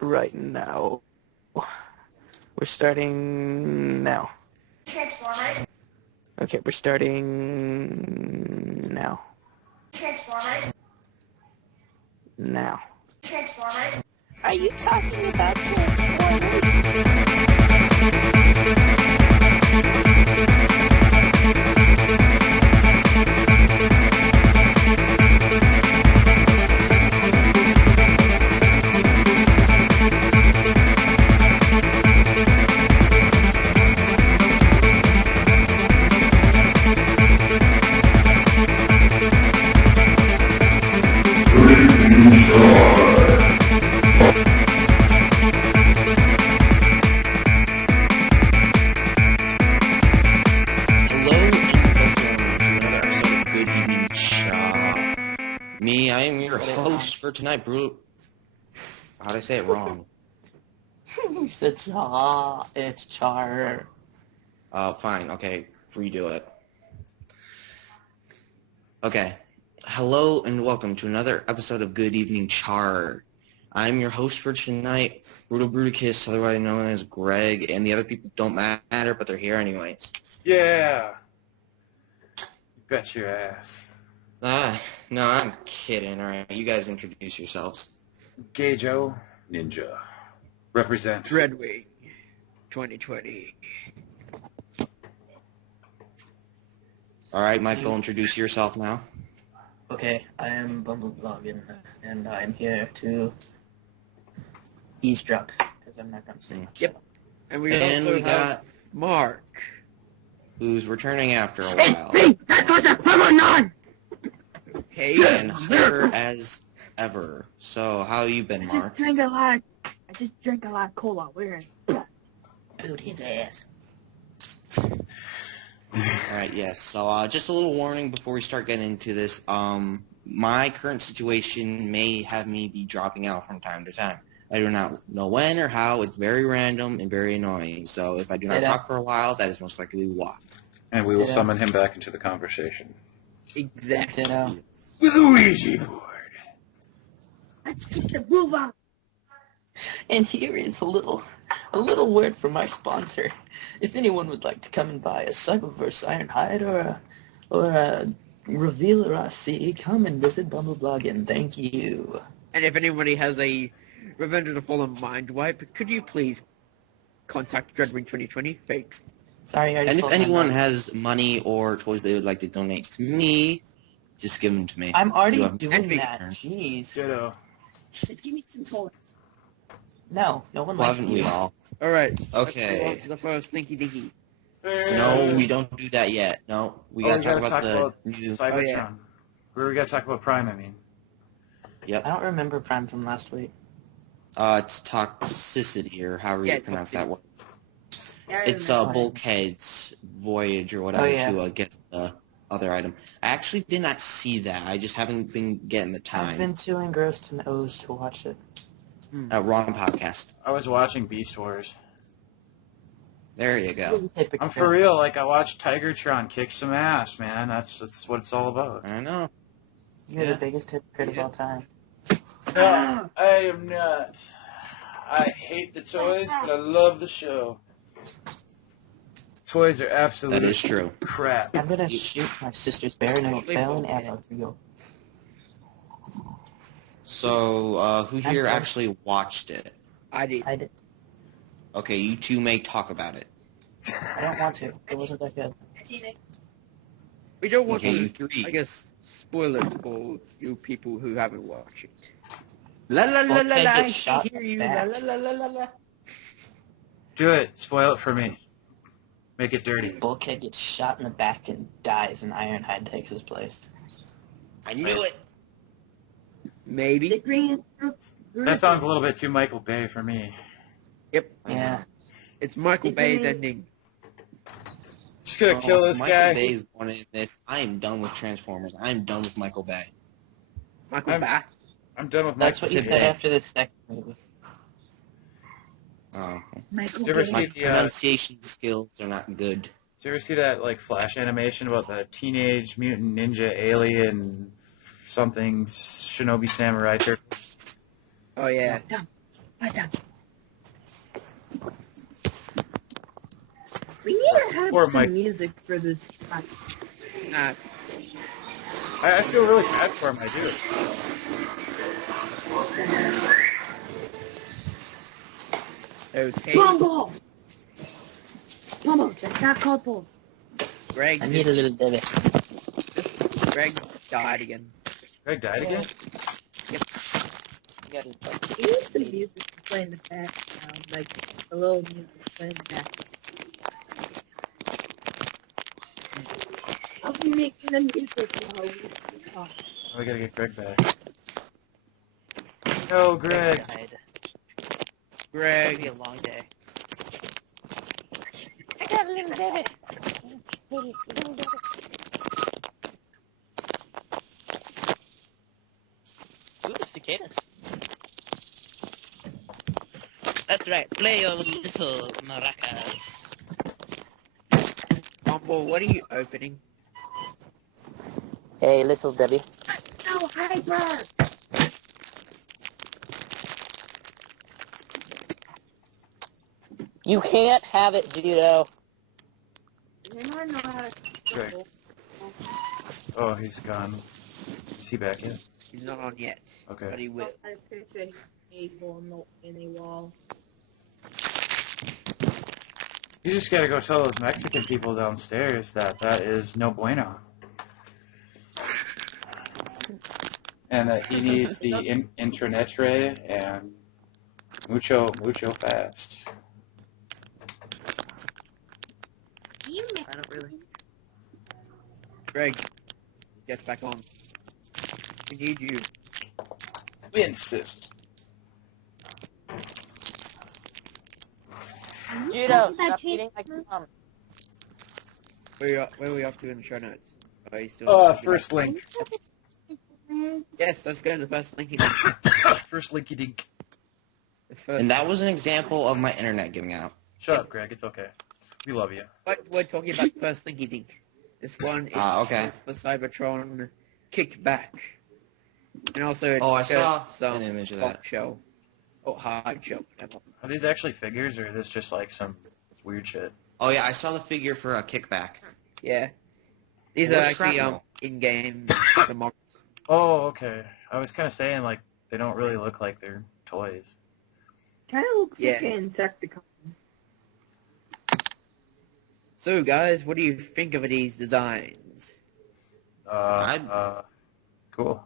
right now. We're starting now. Transformers. Okay, we're starting now. Transformers. Now. Transformers. Are you talking about Transformers? I am your host for tonight, How'd I say it wrong? You said Charr. It's Charr. Fine. Okay, redo it. Okay. Hello and welcome to another episode of Good Evening Charr. I'm your host for tonight, Brutikai2, otherwise known as Greg, and the other people don't matter, but they're here anyways. Yeah. You bet your ass. No, I'm kidding. All right, you guys introduce yourselves. Gay Joe. Ninja. Represent. Dreadwing 2020. All right, Michael, introduce yourself now. Okay, I am Bumbleblogin, and I'm here to eavesdrop, because I'm not going to sing. Yep. And we also got Mark, who's returning after a while. It's me! That's what's a 509! Okay. And her as ever. So, how you been, Mark? I just drank a lot of cola. Where? Boot his ass. Alright, yes. So, just a little warning before we start getting into this. My current situation may have me be dropping out from time to time. I do not know when or how. It's very random and very annoying. So, if I do not talk for a while, that is most likely why. And we will summon him back into the conversation. Exactly. With a Ouija board. Let's keep the groove on. And here is a little word from our sponsor. If anyone would like to come and buy a Cyberverse Ironhide or a Revealer RC, come and visit Bumbleblogin. Thank you. And if anybody has a Revenge of the Fallen Mind Wipe, could you please contact Dreadwing 2020? Fakes. Sorry, I just And if told my anyone mom. has money or toys they would like to donate to me, just give them to me. I'm already You have- doing that. Jeez. Ditto. Just give me some cola. No one Well, likes haven't we you. all? Alright. Okay. Let's go on to the first Stinky Dinky. No, we don't do that yet. No, we gotta talk about the new... Cybertron. Oh, yeah. We gotta talk about Prime, I mean. Yep. I don't remember Prime from last week. It's toxicity, or however you pronounce that word. Yeah, It's Bulkhead's voyage or whatever to get the other item. I actually did not see that. I just haven't been getting the I've time. been too engrossed in O's to watch it. Wrong podcast. I was watching Beast Wars. There you go. I'm for real, like, I watched Tigertron kick some ass, man. That's what it's all about. I know. You're the biggest hypocrite of all time. No, I am not. I hate the toys, but I love the show. Toys are absolute That is true. crap. I'm gonna shoot my sister's bear and it'll fail an arrow through you. So, who here I'm- actually watched it? I did. I did. Okay, you two may talk about it. I don't want to. It wasn't that good. We don't want Okay, you to, three. I guess, spoil it for you people who haven't watched it. La la la la Bulkhead la, I gets shot can hear in you. the La back. la la la la. Do it. Spoil it for me. Make it dirty. Bulkhead gets shot in the back and dies, and Ironhide takes his place. I knew it. Maybe. The green fruits. That sounds a little bit too Michael Bay for me. Yep. Yeah. It's Michael Bay's ending. Just gonna kill this Michael guy. Bay's one in this. I am done with Transformers. I am done with Michael Bay. Michael Bay. I'm done with That's Michael what you Bay. said after the second movie. Oh, Michael Did you ever Bay. my see pronunciation skills are not good. Did you ever see that like Flash animation about the Teenage Mutant Ninja Alien something Shinobi Samurai turtle? Oh, yeah. We need to have Or some Mike. music for this. Nah, I feel really sad for him. I do. okay. Bumble! Bumble, that's not called for. Greg, I need a little Debbie. Greg died again. Greg died again? You gotta talk. We need some music to play in the background, like a little music to play in the background. I'll be making the music while we talk. Oh, we gotta get Greg back. No, Greg. Died. It'll be Greg. a long day. I got a little Debbie. Little Debbie. Ooh, cicadas. That's right. Play your little maracas. Bumble, what are you opening? Hey, little Debbie. No, hyper! You can't have it, Judo. I know how to Greg. Oh, he's gone. Is he back yet? He's not on yet. Okay. But he will. I fixed a note in a wall. You just gotta go tell those Mexican people downstairs that that is no bueno. And that he needs the intranet tray and mucho fast. I don't really. Greg, get back on. We need you. We insist. Judo, stop eating my gum. Where are we up to in the show notes? Are you still? First link. Yes, let's go to the first link. First linky dink. The first. And that was an example of my internet giving out. Shut up, Greg. It's okay. We love you. But we're talking about the first linky dink. This one is Okay. for Cybertron Kickback. And also Oh, I saw some an image of that. shell. Or hard shell, whatever. Are these actually figures, or is this just like some weird shit? Oh yeah, I saw the figure for a kickback. Yeah. These Or are actually shrapnel. in-game the models. Oh, okay. I was kind of saying, like, they don't really look like they're toys. Kind of looks Yeah. like an Insecticon. So guys, what do you think of these designs? Cool.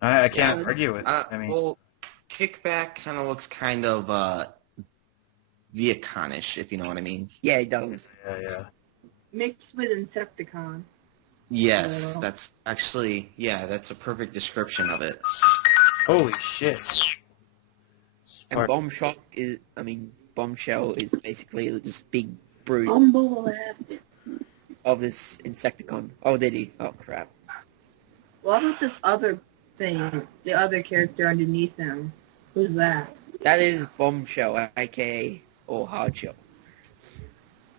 I can't Yeah. argue with. I mean, Well, kickback kind of looks kind of Viaconish, if you know what I mean. Yeah, it does. yeah. Mixed with Insecticon. Yes, Yeah. that's actually, yeah, that's a perfect description of it. Holy shit. And Bombshell is basically this big brute Bumble left. of this Insecticon. Oh, did he? Oh, crap. What about this other thing? The other character underneath him. Who's that? That is Bombshell, aka or Hardshell.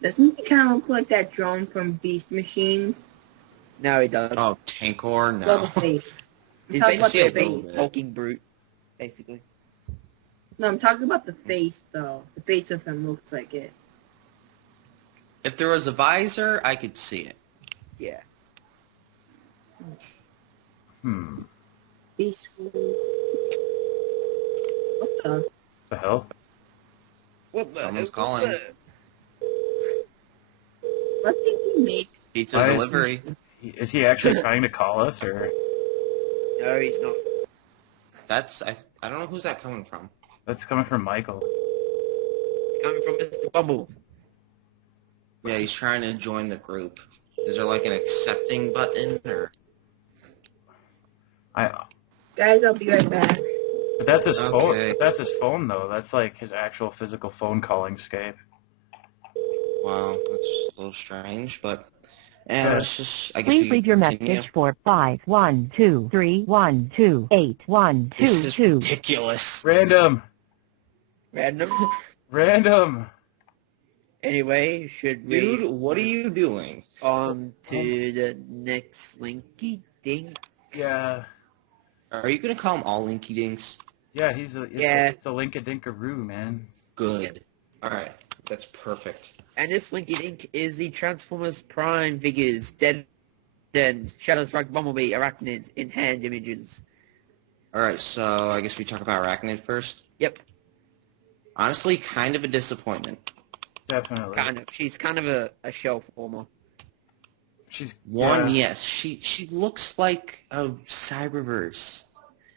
Doesn't he kind of look like that drone from Beast Machines? No, he does. Oh, Tankor? No. Well, the face. I'm He's talking about basically the a little big bit. hulking brute, basically. No, I'm talking about the face, though. The face of him looks like it. If there was a visor, I could see it. Yeah. Beast. What the? The hell? What the? Someone's calling. What did he make? Pizza Why- delivery. Is he actually trying to call us, or No, he's not. That's, I don't know who's that coming from. that's coming from Michael? It's coming from Mr. Bumble. Yeah, he's trying to join the group. Is there like an accepting button, or? Guys, I'll be right back. But that's his phone. Okay. That's his phone, though. That's like his actual physical phone calling Skype. Wow, that's a little strange, but... And Okay. let's just, I guess Please we leave your continue. message for 5123128128122. This is ridiculous. Random. Random. Anyway, should we Dude, what are you doing? on to the next linky dink? Yeah. Are you gonna call them all Linky Dinks? Yeah, it's a Link-a-Dinkaroo, man. Good. All right, that's perfect. And this Linky Dink is the Transformers Prime figures, Dead End, Shadow Strike Bumblebee, Arachnid in hand images. All right, so I guess we talk about Arachnid first. Yep, Honestly, kind of a disappointment. Definitely. kind of. She's kind of a shell former. She's Yes, she looks like a Cyberverse.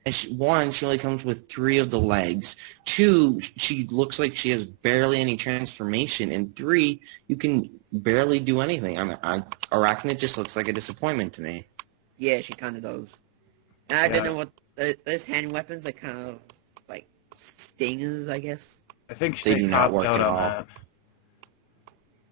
And she only comes with 3 of the legs. 2, she looks like she has barely any transformation. And 3, you can barely do anything. Arachnid just looks like a disappointment to me. Yeah, she kind of does. And I don't know what those hand weapons are, kind of like stingers, I guess. I think They do not work out at on all. that.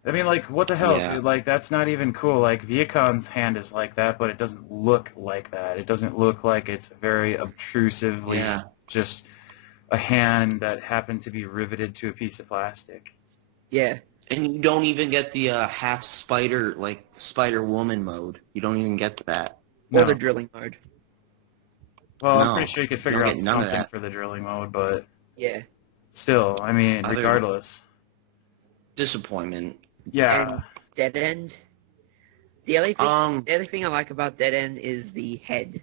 I mean, like, what the hell, Yeah. dude? Like, that's not even cool. Like, Viacon's hand is like that, but it doesn't look like that. It doesn't look like it's very obtrusively just a hand that happened to be riveted to a piece of plastic. Yeah. And you don't even get the half spider, like Spider-Woman mode. You don't even get that. Or No. the drilling mode. Well, No, I'm pretty sure you could figure don't out get none of something that. for the drilling mode, but Yeah. still, I mean, Other- regardless. Disappointment. Yeah. And Dead End. The only thing I like about Dead End is the head.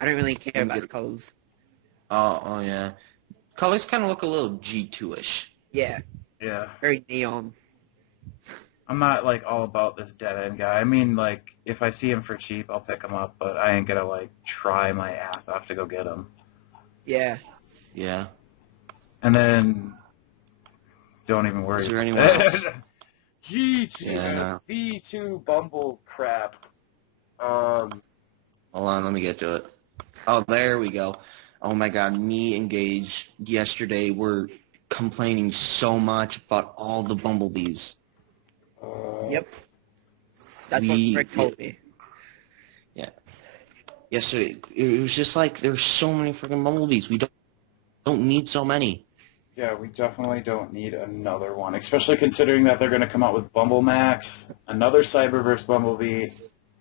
I don't really care about the colors. Oh yeah. Colors kind of look a little G2-ish. Yeah. Yeah. Very neon. I'm not, like, all about this dead end guy. I mean, like, if I see him for cheap, I'll pick him up, but I ain't gonna, like, try my ass off to go get him. Yeah. Yeah. And then, don't even worry. Is there anyone else? G2, Yeah, no. V2 Bumble crap. Hold on, let me get to it. Oh, there we go. Oh my god, me and Gage yesterday were complaining so much about all the bumblebees. Yep. That's what Rick told me. Yeah. Yesterday, it was just like, there's so many freaking bumblebees. We don't need so many. Yeah, we definitely don't need another one, especially considering that they're going to come out with Bumble Max, another Cyberverse Bumblebee,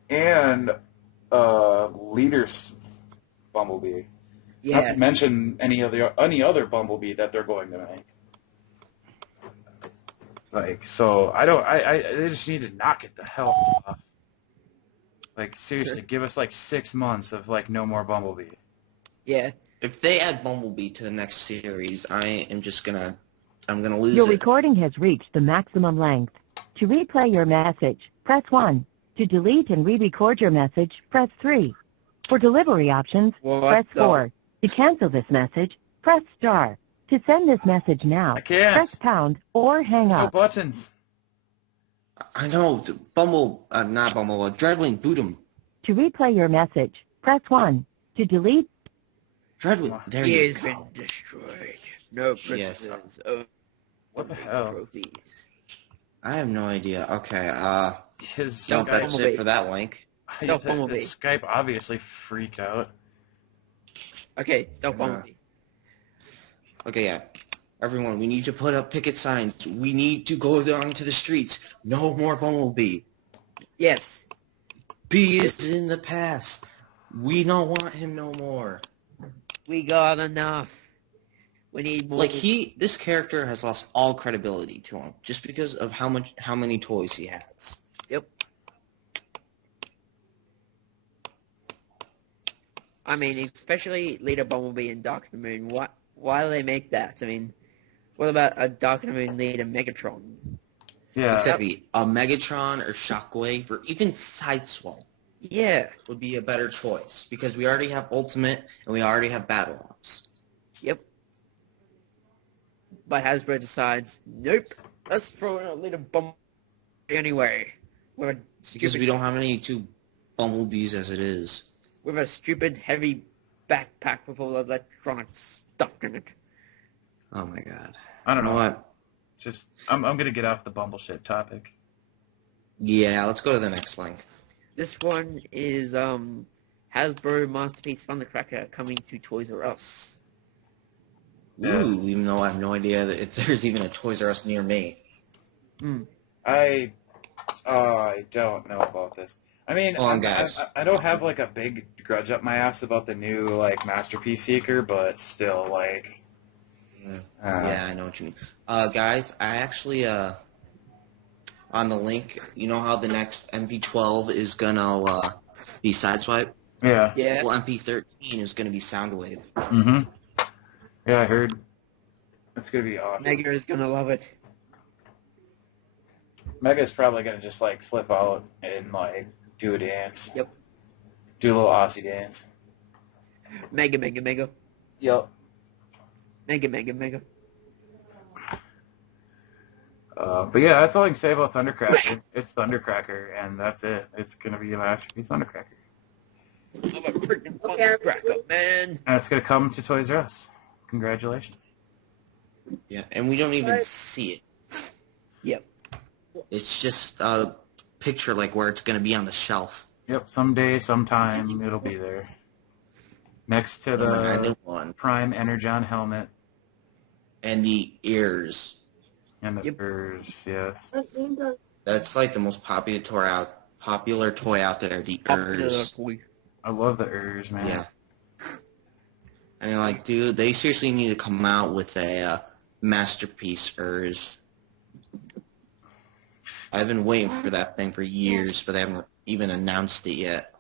and Leaders Bumblebee. Yeah. Not to mention any other Bumblebee that they're going to make. Like, so they just need to knock it the hell off. Like, seriously, give us like 6 months of like no more Bumblebee. Yeah. If they add Bumblebee to the next series, I'm gonna lose Your it. recording has reached the maximum length. To replay your message, press 1. To delete and re-record your message, press 3. For delivery options, press 4. To cancel this message, press star. To send this message now, I can't. press pound or hang No up. buttons. I know, Dreadwing, boot him. To replay your message, press 1. To delete, Dreadwing, there He you has go. been destroyed. No prisoners. Oh, What the hell? trophies. I have no idea. Okay, His no, Skype, that's it for that link. Stealth Bumblebee. his Skype obviously freaked out. Okay, Stealth Bumblebee. Okay, yeah. Everyone, we need to put up picket signs. We need to go down to the streets. No more Bumblebee. Yes. B is in the past. We don't want him no more. We got enough. We need more. Like this character has lost all credibility to him just because of how many toys he has. Yep. I mean, especially Leader Bumblebee and Dark of the Moon. Why do they make that? I mean, what about a Dark of the Moon Leader Megatron? Yeah. Exactly. A Megatron or Shockwave or even Sideswipe Yeah. would be a better choice because we already have Ultimate and we already have Battle Ops. Yep. But Hasbro decides, nope, let's throw in a Leader Bumblebee anyway. With Because we don't have any two Bumblebees as it is. with a stupid heavy backpack with all the electronic stuff in it. Oh my god. I don't You know. what? Just I'm gonna get off the Bumble shit topic. Yeah, let's go to the next link. This one is Hasbro Masterpiece Thundercracker coming to Toys R Us. Yeah. Ooh, even though I have no idea that if there's even a Toys R Us near me. I don't know about this. I mean, Hold on, guys. I don't have like a big grudge up my ass about the new like Masterpiece Seeker, but still like. Yeah, I know what you mean. Guys, I actually on the link, you know how the next MP12 is gonna be Sideswipe? Yeah. Yeah. Well, MP13 is gonna be Soundwave. Mm-hmm. Yeah, I heard. That's gonna be awesome. Mega is gonna love it. Mega's probably gonna just like flip out and like do a dance. Yep. Do a little Aussie dance. Mega, mega, mega. Yep. Mega, mega, mega. But yeah, that's all I can say about Thundercracker. It's Thundercracker, and that's it. It's gonna be a masterpiece Thundercracker. I'm a freaking Okay, cracker, man. And it's gonna come to Toys R Us. Congratulations. Yeah, and we don't even Right. see it. Yep. It's just a picture like where it's gonna be on the shelf. Yep, someday, sometime, it'll be there. Next to I the knew one. Prime Energon helmet And the ears. and the Yep. furs, yes. That's like the most popular toy out there. The ears. Toy. I love the Urs, man. Yeah. I mean, like, dude, they seriously need to come out with a masterpiece Urs. I've been waiting for that thing for years, but they haven't even announced it yet.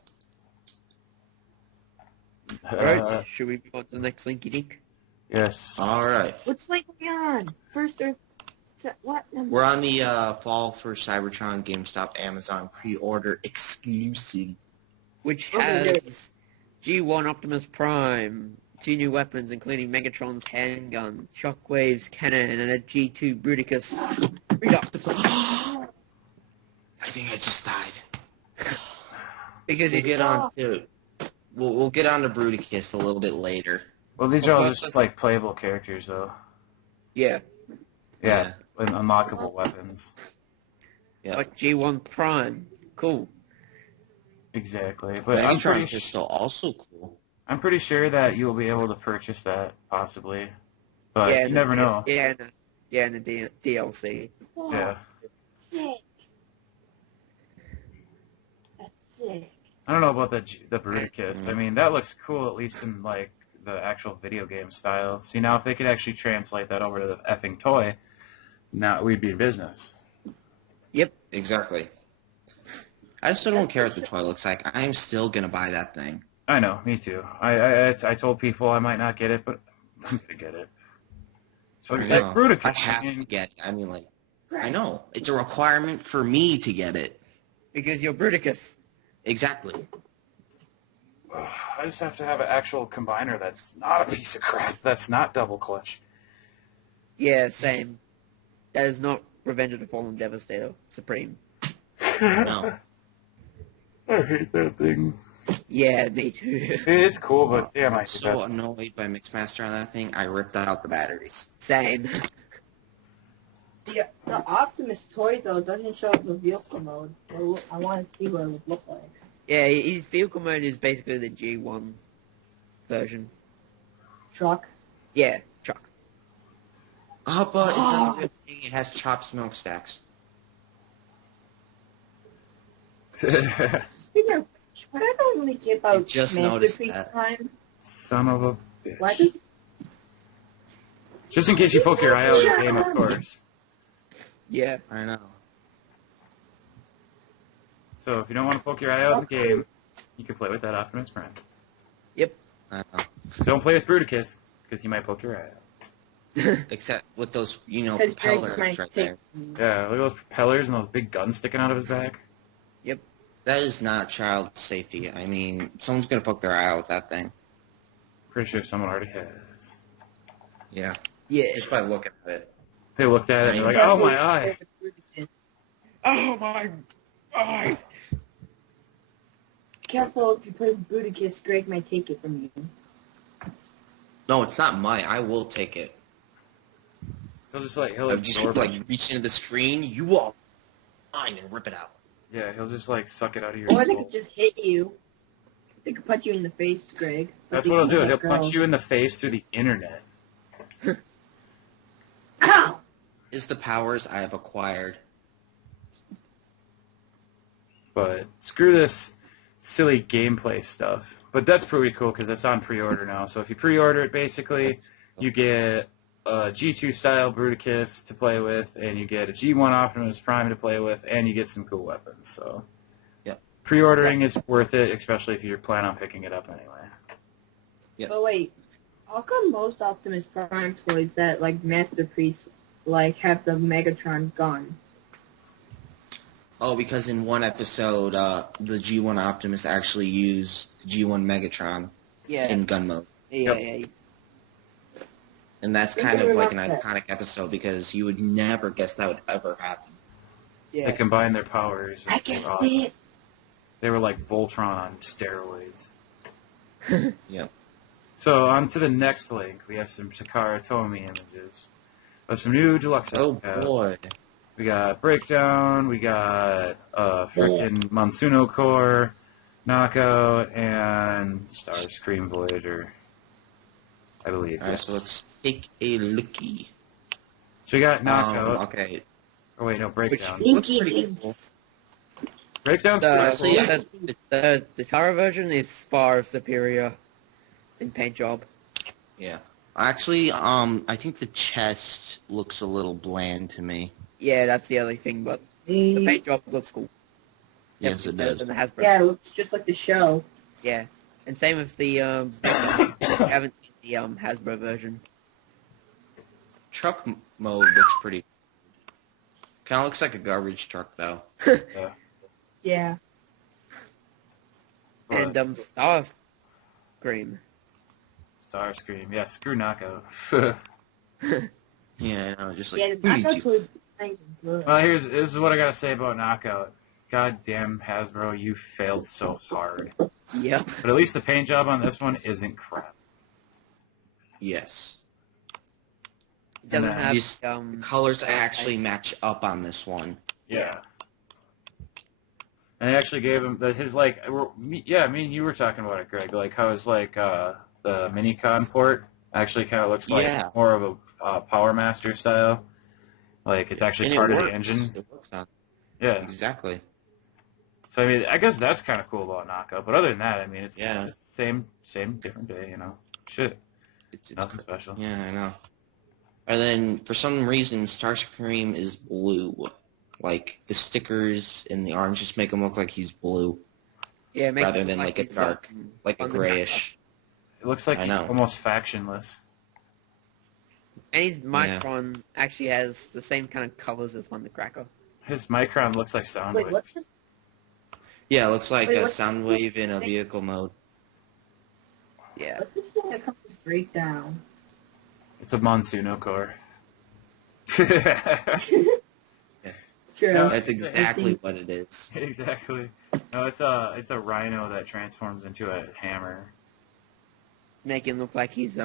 Alright, should we go on to the next linky dink? Yes. All right. What's link we on? First or what number? We're on the Fall for Cybertron GameStop Amazon pre-order exclusive. Which Okay, has G1 Optimus Prime, 2 new weapons including Megatron's handgun, Shockwave's cannon, and a G2 Bruticus. Read up. I think I just died. Because We'll it's get on to we'll get on to Bruticus a little bit later. Well, these are all just like playable characters, though. yeah, Yeah, and unlockable weapons. Yeah. like G1 Prime. Cool. Exactly. But I'm Megatron pretty, pistol also cool. I'm pretty sure that you'll be able to purchase that, possibly. But yeah, you and never the- know. Yeah, and the DLC. Yeah. Sick. That's sick. I don't know about the Bruticus. I mean, that looks cool, at least in, like, the actual video game style. See, now if they could actually translate that over to the effing toy, now we'd be in business. Yep. Exactly. I still don't care what the toy looks like. I am still gonna buy that thing. I know, me too. I told people I might not get it, but I'm gonna get it. So I like know. Bruticus. I have to get it. I mean, like, I know. It's a requirement for me to get it. Because you're Bruticus. Exactly. I just have to have an actual combiner that's not a piece of crap. That's not double clutch. Yeah, same. That is not Revenge of the Fallen Devastator Supreme. No. I hate that thing. Yeah, me too. It's cool, but damn, I I'm hate so that. annoyed by Mixmaster on that thing. I ripped out the batteries. Same. The Optimus toy, though, doesn't show up the vehicle mode. I want to see what it would look like. Yeah, his vehicle mode is basically the G1 version. Truck. Yeah, truck. Oh, but it's not a good thing. It has chopped smokestacks. Speaking of, what I don't really get about Just noticed Masterpiece that. Prime, Son of a bitch. why does Just in case you poke your eye out in the game, of course. Yeah. I know. So if you don't want to poke your eye out in the game, you can play with that Optimus Prime. Yep. I know. Don't play with Bruticus, because he might poke your eye out. Except with those, because Greg propellers might right take there. Yeah, look at those propellers and those big guns sticking out of his back. That is not child safety. I mean, someone's gonna poke their eye out with that thing. Pretty sure someone already has. Yeah. Yeah. Just by looking at it. They looked at it and they're like, Yeah, oh my eye. Oh my eye! Careful if you play with Bruticus, Greg might take it from you. No, it's not mine. I will take it. He'll I'll just absorb like it. reach into the screen. You all mine and rip it out. Yeah, he'll just like suck it out of your Or they soul. could just hit you. They could punch you in the face, Greg. But That's they what he'll can't do. let He'll go. punch you in the face through the internet. Ow! Is the powers I have acquired. But screw this silly gameplay stuff. But that's pretty cool because it's on pre-order now. So if you pre-order it, basically, you get a G2 style Bruticus to play with, and you get a G1 Optimus Prime to play with, and you get some cool weapons. So yeah, pre-ordering is worth it, especially if you plan on picking it up anyway. Yeah. But wait, how come most Optimus Prime toys that like Masterpiece like have the Megatron gun? Oh, because in one episode, the G1 Optimus actually used the G1 Megatron in gun mode. Yeah. And that's kind of like an iconic episode because you would never guess that would ever happen. Yeah. They combined their powers. I guess it. They were like Voltron on steroids. Yep. So on to the next link. We have some Takara Tomy images of some new deluxe. Oh boy. We got Breakdown. We got frickin' Monsuno Core, Knockout, and Starscream Voyager. I believe. All right, so let's take a looky. So we got Knockout. Okay. Oh wait, no, Breakdown. Looks pretty cool. Breakdown's pretty cool. The Takara version is far superior in paint job. Yeah. Actually, I think the chest looks a little bland to me. Yeah, that's the other thing, but the paint job looks cool. Yes, it does. Than the Hasbro. Yeah, it looks just like the show. Yeah, and same with the I haven't seen the Hasbro version. Truck mode looks pretty. Kind of looks like a garbage truck, though. Yeah. Yeah. And Starscream. Starscream. Yeah, screw Knockout. Yeah, I know, just like, Yeah, the who did Knockout you- toy is good. Well, this is what I gotta say about Knockout. God damn Hasbro, you failed so hard. Yep. But at least the paint job on this one isn't crap. Yes. It doesn't And have These colors actually match up on this one. Yeah. And they actually gave him his like, yeah, me and you were talking about it, Greg. Like how his like the Minicon port actually kind of looks like more of a Power Master style. Like it's actually And part it of works. the engine. It works on. Yeah. Exactly. So I mean, I guess that's kind of cool about Knockout. But other than that, I mean, it's Yeah. same different day. You know, shit, It's nothing special. Yeah, I know. And then for some reason, Starscream is blue. Like the stickers and the arms just make him look like he's blue, yeah, it makes rather it than look like a he's, dark, like a on the grayish. It looks like I he's know. almost factionless. And his Micron actually has the same kind of colors as Wondercracker. His Micron looks like Wait, Soundwave. what's this? Yeah, it looks like Wait, a what's- Soundwave in a vehicle mode. Yeah. What's this thing that comes with Breakdown? It's a Monsuno Core. True. No, That's exactly what it is. Exactly. No, it's a Rhino that transforms into a hammer. Make him look like he's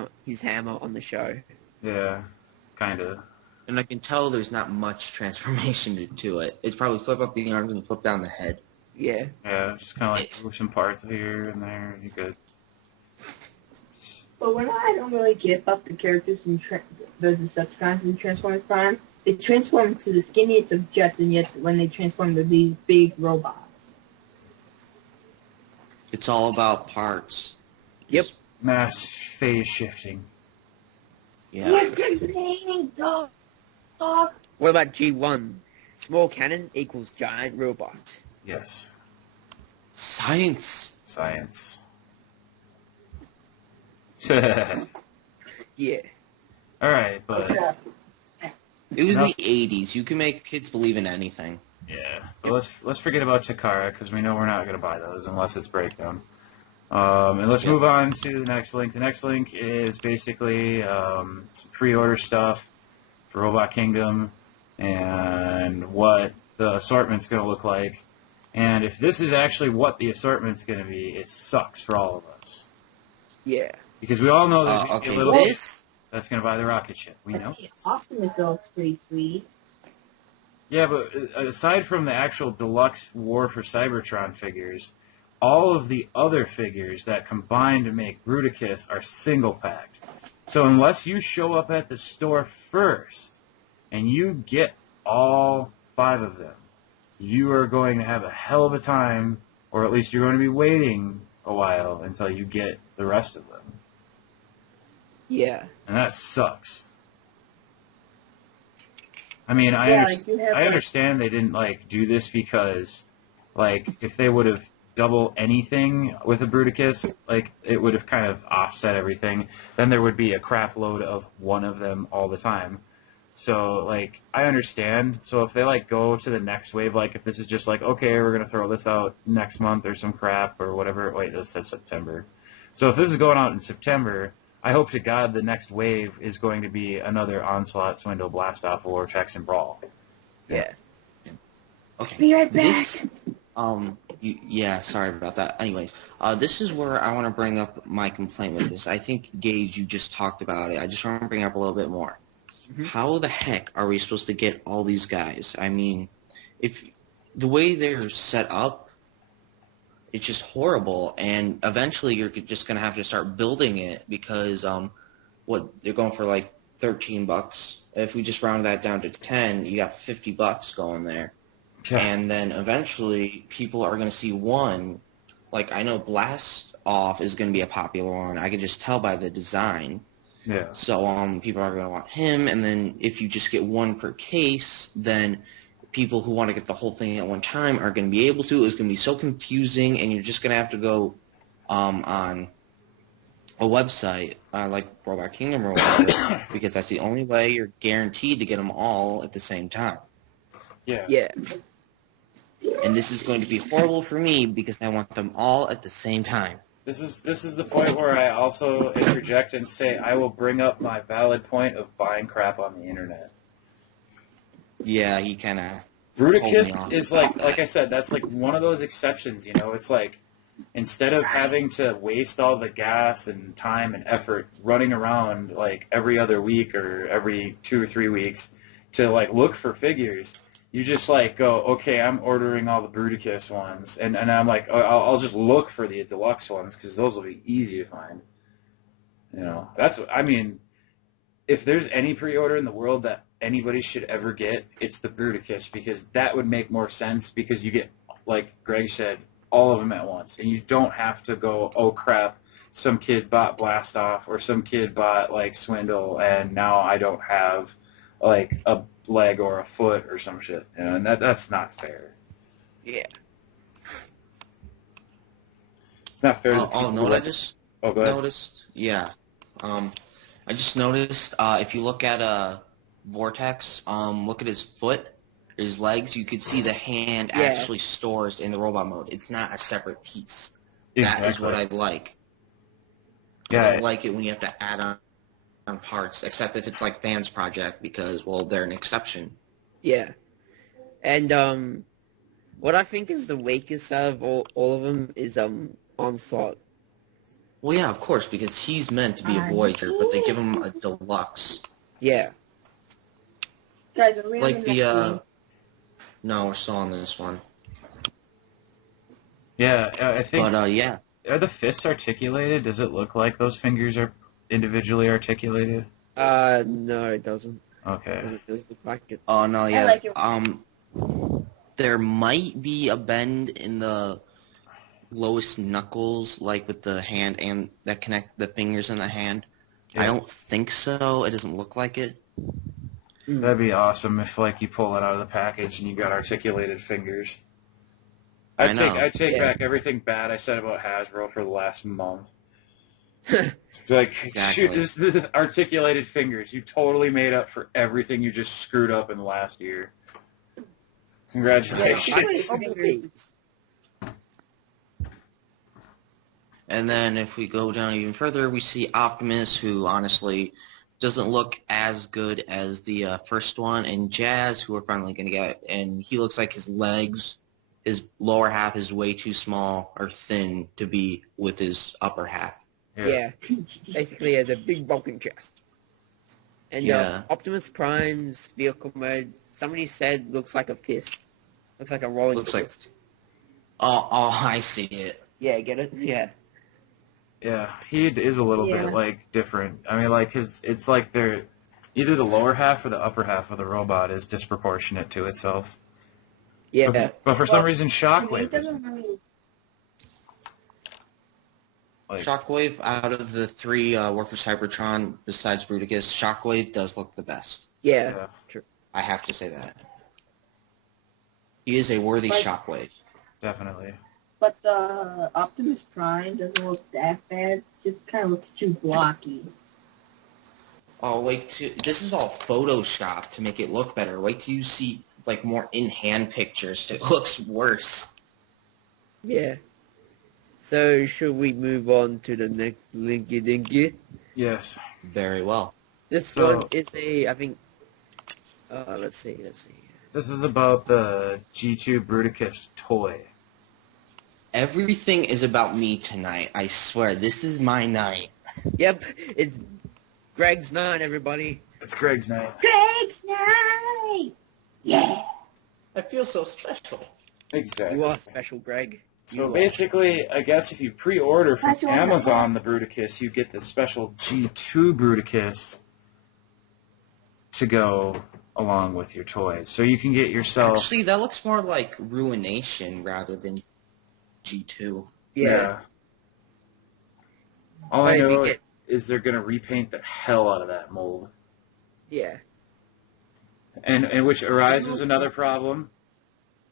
Hammer on the show. Yeah, kind of. And I can tell there's not much transformation to it. It's probably flip up the arms and flip down the head. Yeah. Yeah, just kind of like move some parts here and there. And you're good. But what I don't really get about the characters in the Decepticons in Transformers Prime, they transform to the skinniest of jets, and yet when they transform to these big robots. It's all about parts. Yep. Mass phase shifting. Yeah. You're complaining, dog. What about G1? Small cannon equals giant robot. Yes. Science. Science. Yeah. All right, but It was Enough. the 80s. You can make kids believe in anything. yeah, but let's forget about Takara because we know we're not gonna buy those unless it's Breakdown. And let's move on to the next link. The next link is basically some pre-order stuff for Robot Kingdom and what the assortment's going to look like. And if this is actually what the assortment's going to be, it sucks for all of us. Yeah. Because we all know there's gonna be a little this? that's going to buy the rocket ship. We know. Optimus looks pretty sweet. Yeah, but aside from the actual deluxe War for Cybertron figures, all of the other figures that combine to make Bruticus are single-packed. So unless you show up at the store first and you get all 5 of them, you are going to have a hell of a time, or at least you're going to be waiting a while until you get the rest of them. Yeah. And that sucks. I mean, I understand they didn't, like, do this because, like, if they would have double anything with a Bruticus, like, it would have kind of offset everything. Then there would be a crap load of one of them all the time. So, like, I understand. So if they, like, go to the next wave, like, if this is just like, okay, we're going to throw this out next month or some crap or whatever. Wait, this says September. So if this is going out in September, I hope to God the next wave is going to be another Onslaught, Swindle, Blast-Off, Vortex, and Brawl. Yeah. Okay. Be right back. This, yeah, sorry about that. Anyways, this is where I want to bring up my complaint with this. I think, Gage, you just talked about it. I just want to bring up a little bit more. Mm-hmm. How the heck are we supposed to get all these guys? I mean, if the way they're set up, it's just horrible, and eventually you're just going to have to start building it because they're going for like $13. If we just round that down to 10, you got $50 going there. Yeah. And then eventually people are going to see one, like I know Blast Off is going to be a popular one. I can just tell by the design. Yeah. So people are going to want him, and then if you just get one per case, then people who want to get the whole thing at one time are going to be able to. It's going to be so confusing, and you're just going to have to go on a website like Robot Kingdom or whatever, because that's the only way you're guaranteed to get them all at the same time. Yeah. Yeah. And this is going to be horrible for me because I want them all at the same time. This is the point where I also interject and say I will bring up my valid point of buying crap on the internet. Yeah, he kind of... Bruticus is like I said, that's like one of those exceptions, you know? It's like, instead of having to waste all the gas and time and effort running around like every other week or every 2 or 3 weeks to like look for figures, you just like go, okay, I'm ordering all the Bruticus ones, and I'm like, oh, I'll just look for the deluxe ones because those will be easy to find. You know, that's what I mean. If there's any pre-order in the world that anybody should ever get, it's the Bruticus, because that would make more sense because you get, like Greg said, all of them at once, and you don't have to go, oh crap, some kid bought Blast Off or some kid bought like Swindle, and now I don't have like a leg or a foot or some shit, you know, and that's not fair. Yeah. It's not fair. Oh, no, I just go ahead. noticed. Yeah. I just noticed if you look at Vortex, look at his foot, his legs, you could see the hand actually stores in the robot mode. It's not a separate piece. Exactly. That is what I like. Yeah. I don't like it when you have to add on parts, except if it's like Fans Project, because, well, they're an exception. Yeah. And what I think is the weakest out of all of them is Onslaught. Well, yeah, of course, because he's meant to be a Voyager, but they give him a deluxe. Yeah. Guys, are we Like on the next one? No, we're still on this one. Yeah, I think. But, yeah. Are the fists articulated? Does it look like those fingers are individually articulated? No, it doesn't. Okay. It doesn't really look like it. Oh, no, yeah. like it. There might be a bend in the lowest knuckles, like with the hand and that connect the fingers in the hand. Yeah. I don't think so. It doesn't look like it. That'd be awesome if, like, you pull it out of the package and you got articulated fingers. I take back everything bad I said about Hasbro for the last month. Like, Exactly. shoot, this is articulated fingers. You totally made up for everything you just screwed up in the last year. Congratulations. And then if we go down even further, we see Optimus, who honestly doesn't look as good as the first one, and Jazz, who we're finally going to get, and he looks like his legs, his lower half is way too small or thin to be with his upper half. Yeah. Basically has a big bulking chest. And Optimus Prime's vehicle mode, somebody said looks like a fist. Looks like a rolling fist. Oh, I see it. Yeah, get it? Yeah. Yeah, he is a little bit, like, different. I mean, like, it's like they're either the lower half or the upper half of the robot is disproportionate to itself. Yeah. But for some reason, He Shockwave doesn't isn't. really. Like, Shockwave, out of the three Work for Cybertron, besides Bruticus, Shockwave does look the best. Yeah. yeah. True. I have to say that. He is a worthy But- Shockwave. Definitely. But the Optimus Prime doesn't look that bad. Just kind of looks too blocky. Oh, this is all Photoshop to make it look better. Wait till you see like more in-hand pictures. It looks worse. Yeah. So should we move on to the next Linky Dinky? Yes. Very well. This So- one is a, I think, let's see. This is about the G2 Bruticus toy. Everything is about me tonight. I swear, this is my night. Yep, it's Greg's night, everybody. It's Greg's night. Greg's night! Yeah! I feel so special. Exactly. You are special, Greg. So You are. basically, I guess if you pre-order from Special order. Amazon the Bruticus, you get the special G2 Bruticus to go along with your toys. So you can get yourself... Actually, that looks more like Ruination rather than G2. Yeah. All I Maybe know get- is they're going to repaint the hell out of that mold. Yeah. And which arises another problem,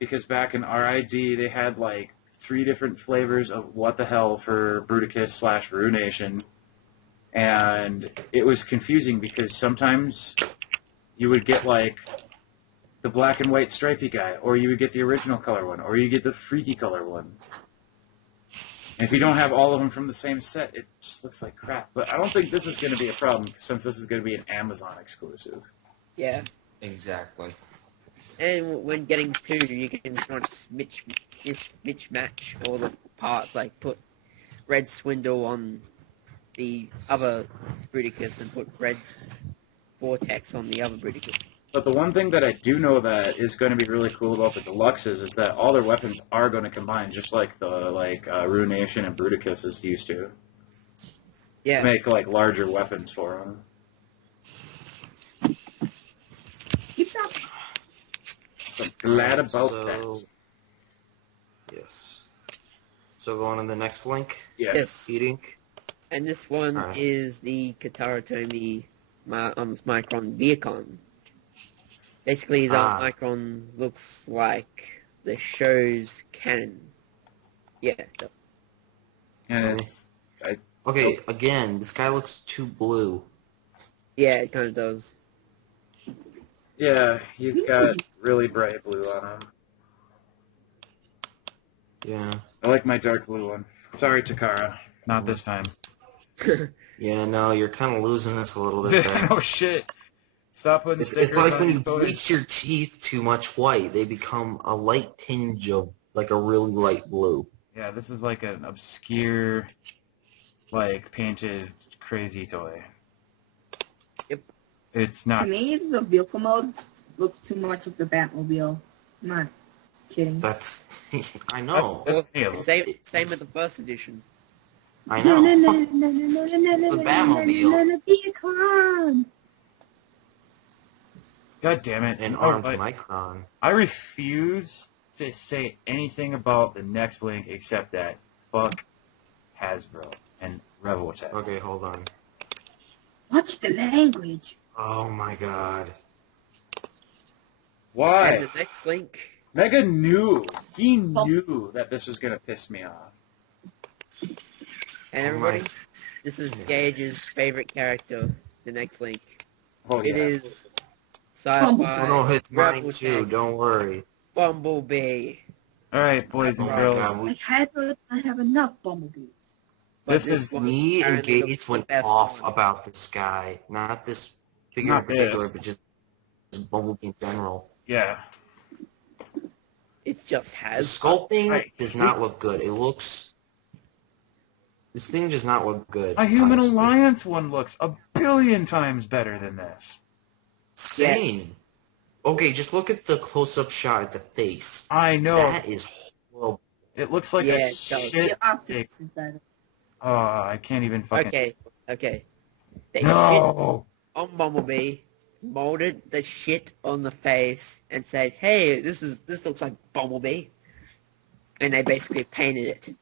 because back in RID they had like 3 different flavors of what the hell for Bruticus / Ruination, and it was confusing because sometimes you would get like the black and white stripy guy, or you would get the original color one, or you get the freaky color one. And if you don't have all of them from the same set, it just looks like crap. But I don't think this is going to be a problem, since this is going to be an Amazon exclusive. Yeah. Exactly. And when getting 2, you can not mismatch all the parts, like put red Swindle on the other Bruticus and put red Vortex on the other Bruticus. But the one thing that I do know that is going to be really cool about the Deluxes is that all their weapons are going to combine, just like the Ruination and Bruticus is used to. Yeah. Make like larger weapons for them. Keep up. So I'm glad about that. Yes. So go on to the next link. Yeah. Yes. Eating. And this one Alright. is the Kataratomi Micron Viacon. Basically, his art Micron looks like the show's canon. Yeah, it does. And it's Okay, again, this guy looks too blue. Yeah, it kind of does. yeah, he's got really bright blue on him. Yeah. I like my dark blue one. Sorry, Takara, not this time. Yeah, no, you're kind of losing us a little bit there. Oh shit! Stop putting It's stickers like on when your you toys. bleach your teeth too much white, they become a light tinge of, like, a really light blue. Yeah, this is like an obscure, like painted crazy toy. Yep. It's To not. me, the vehicle mode looks too much like the Batmobile. I'm not kidding. That's... I know. Yeah, Same with the first edition. I know. It's the Batmobile. Vehicle. God damn it! An Oh, armed but Micron. I refuse to say anything about the next link except that fuck Hasbro and Revoltech. Okay, hold on. Watch the language. Oh my god. Why? And the next link. Mega knew. He knew that this was gonna piss me off. And everybody, this is Gage's favorite character, the next link. Oh yeah. It is sci-fi. Oh no, it's mine Revoltech too, don't worry. Bumblebee. All right, boys and Oh my girls. god, Like Hasbro doesn't have enough Bumblebees. But This is one me and apparently looks Gates the went best off one. about this guy. Not this figure Not in particular, this. but just Bumblebee in general. Yeah. It's just The has. sculpting Right. does not look good. It looks... This thing does not look good. A Human honestly. Alliance one looks a billion times better than this. Same. Okay, just look at the close-up shot at the face. I know. That is horrible. It looks like Yeah, a it does. shit. The optics is better. Oh, I can't even fucking. Okay. They shit No. on Bumblebee, molded the shit on the face and said, "Hey, this looks like Bumblebee," and they basically painted it.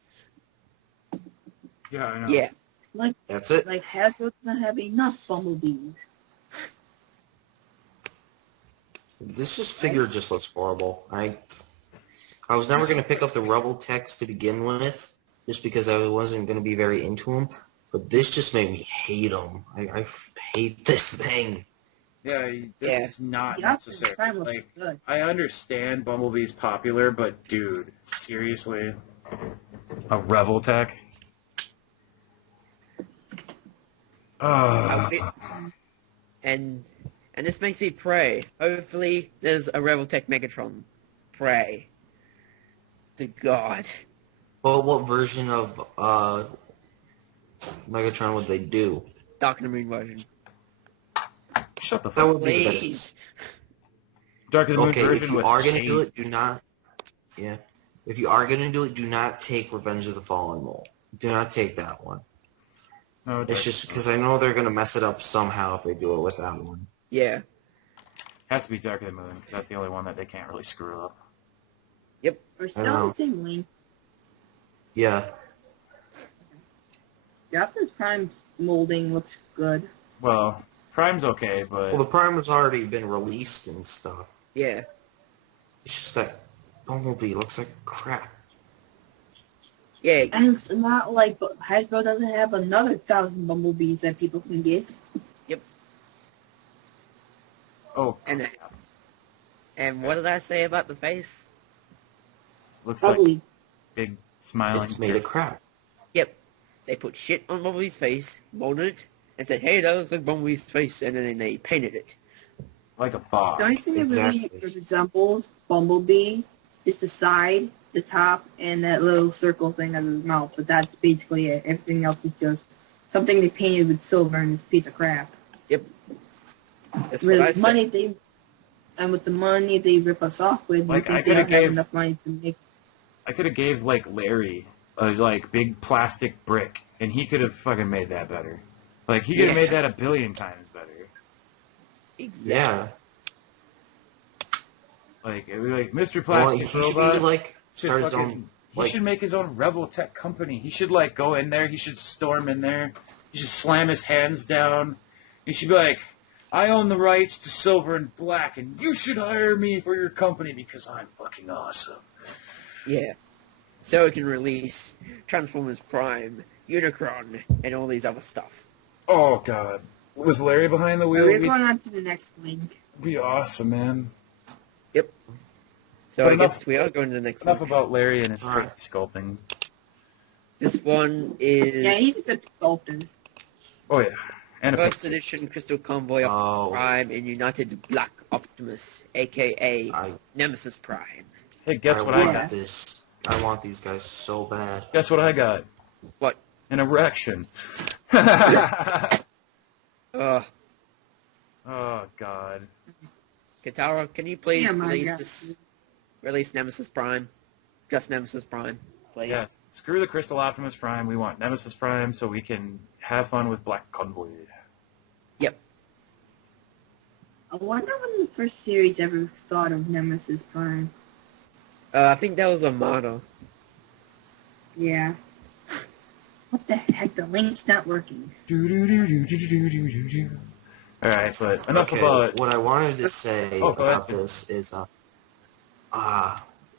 Yeah, I know. Yeah. Like, That's it. like Hasbro doesn't have enough bumblebees. This figure just looks horrible. I was never going to pick up the Rebel text to begin with, just because I wasn't going to be very into him. But this just made me hate him. I hate this thing. Yeah, this is not The Optimus necessary. Prime looks Like, good. I understand Bumblebee's popular, but dude, seriously, a Rebel tech? And this makes me pray. Hopefully, there's a Rebel Tech Megatron. Pray to God. Well, what version of Megatron would they do? Dark of the Moon version. Shut the That fuck would up. be the Please. best. Dark of the Moon Okay, version if you with are going to do chains. it, do not... Yeah. If you are going to do it, do not take Revenge of the Fallen mold. Do not take that one. No, It's just because I know they're going to mess it up somehow if they do it with that one. Yeah. has to be Dark of the Moon, because that's the only one that they can't really screw up. Yep. We're I still know. on the same link. Yeah. The Optimus Prime molding looks good. Well, Prime's okay, but... Well, the Prime has already been released and stuff. Yeah. It's just that Bumblebee looks like crap. Yeah. And it's not like Hasbro doesn't have another 1,000 Bumblebees that people can get. Oh, And what did I say about the face? looks like Probably. big smiling. It's made of crap. Yep. They put shit on Bumblebee's face, molded it, and said, "Hey, that looks like Bumblebee's face," and then they painted it. Like a box. The only thing that really Exactly. resembles Bumblebee is the side, the top, and that little circle thing on his mouth. But that's basically it. Everything else is just something they painted with silver and it's a piece of crap. That's With what I the money said. with the money they rip us off with, Like, I I think they don't could've have gave- enough money to make. I could have gave, like, Larry a, like, big plastic brick, and he could have fucking made that better. Like, he could have Yeah. made that a billion times better. Exactly. Yeah. Like, it'd be like, Mr. Well, Plastic he should Robot be, like, should start his fucking- own... he like- should make his own Rebel Tech company. He should, like, go in there. He should storm in there. He should slam his hands down. He should be like, I own the rights to silver and black, and you should hire me for your company because I'm fucking awesome. Yeah. So it can release Transformers Prime, Unicron, and all these other stuff. Oh, God. With Larry behind the wheel, We're it'd going on to the next link. be awesome, man. So But I enough- guess we are going to the next Enough one. about Larry and his Alright. sculpting. This one is Yeah, he's a good sculptor. Oh, yeah. And a First picture. Edition Crystal Convoy Optimus Oh. Prime and United Black Optimus, a.k.a. I Nemesis Prime. Hey, guess what I want got? this. I want these guys so bad. Guess what I got? What? An erection. Ugh. Oh, God. Katara, can you please Yeah, my release release Nemesis Prime? Just Nemesis Prime, please. Yeah, screw the Crystal Optimus Prime. We want Nemesis Prime so we can have fun with Black Convoy. I wonder when the first series ever thought of Nemesis Prime. I think that was Armada. Yeah. What the heck? The link's not working. Alright, but enough Okay, about... what I wanted to say Oh, go about ahead. this is,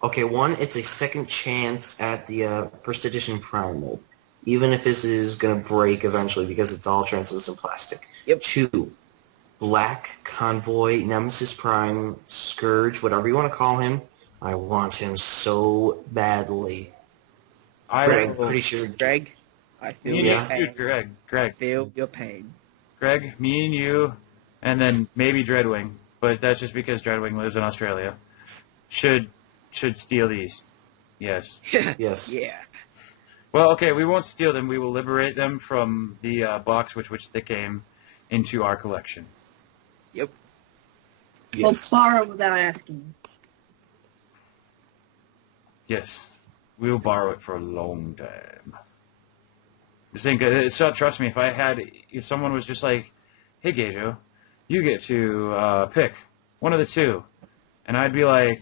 okay, one, it's a second chance at the first edition Prime mold, even if this is going to break eventually because it's all translucent plastic. Yep. Two, Black Convoy, Nemesis Prime, Scourge, whatever you want to call him, I want him so badly. I Pretty sure. Greg, I feel Me and your Yeah. pain. you, Greg. I Greg. feel your pain. Greg, me and you, and then maybe Dreadwing, but that's just because Dreadwing lives in Australia, should steal these. Yes. Yes. Yeah. Well, okay, we won't steal them. We will liberate them from the box which they came into our collection. Yep. Well, Yes. borrow without asking. Yes. We will borrow it for a long time. Just think, trust me, if someone was just like, hey, Gajo, you get to pick one of the two. And I'd be like,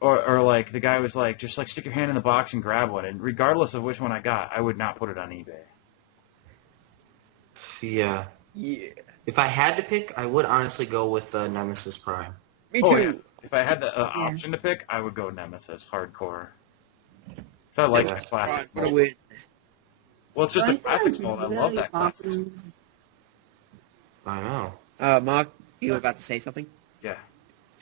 or like the guy was like, just like stick your hand in the box and grab one. And regardless of which one I got, I would not put it on eBay. Yeah. Yeah. If I had to pick, I would honestly go with Nemesis Prime. Me too. Oh, yeah. If I had the option to pick, I would go Nemesis hardcore. So I like the classic Right, what a mold. win. Well, it's just So a I think classic it's mold. I really love that classic. awesome. I know. Mark, you were about to say something? Yeah.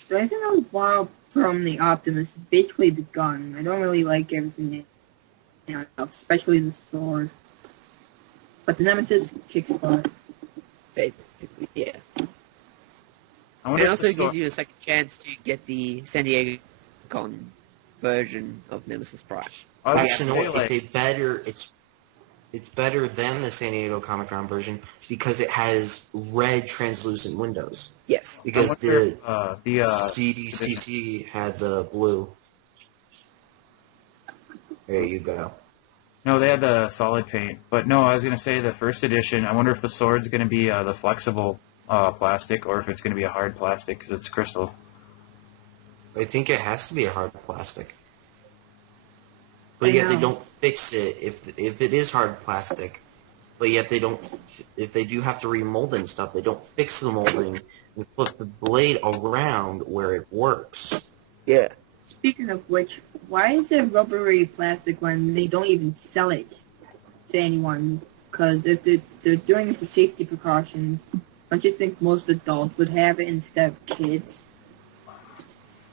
So I think I'm wild from the Optimus is basically the gun. I don't really like everything, especially the sword. But the Nemesis kicks butt. Basically, yeah. I wonder It if also the gives you a second chance to get the San Diego Con version of Nemesis Prime. I was Actually, gonna no, say, like, it's better than the San Diego Comic Con version because it has red translucent windows. Yes. Because I wonder the if, CDCC had the blue. There you go. No, they had the solid paint. But no, I was going to say the first edition, I wonder if the sword's going to be the flexible plastic or if it's going to be a hard plastic because it's crystal. I think it has to be a hard plastic. But yet they don't fix it if it is hard plastic. But yet they don't, if they do have to remold and stuff, they don't fix the molding and flip the blade around where it works. Yeah. Speaking of which, why is it rubbery plastic when they don't even sell it to anyone? Because if they're doing it for safety precautions, don't you think most adults would have it instead of kids?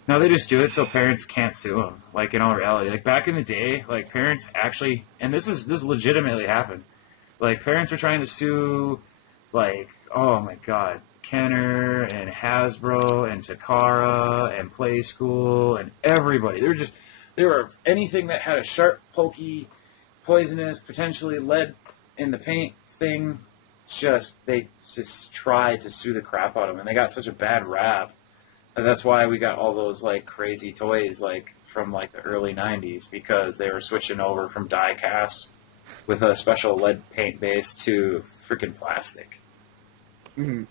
No, they just do it so parents can't sue them. Like, in all reality. Like, back in the day, like, parents actually, and this legitimately happened. Like, parents were trying to sue, like, oh my god, Kenner and Hasbro and Takara and Play School and everybody. They were anything that had a sharp, pokey, poisonous, potentially lead in the paint thing, they just tried to sue the crap out of them. And they got such a bad rap. And that's why we got all those, like, crazy toys, like, from, like, the early 90s, because they were switching over from die cast with a special lead paint base to freaking plastic. Mm-hmm.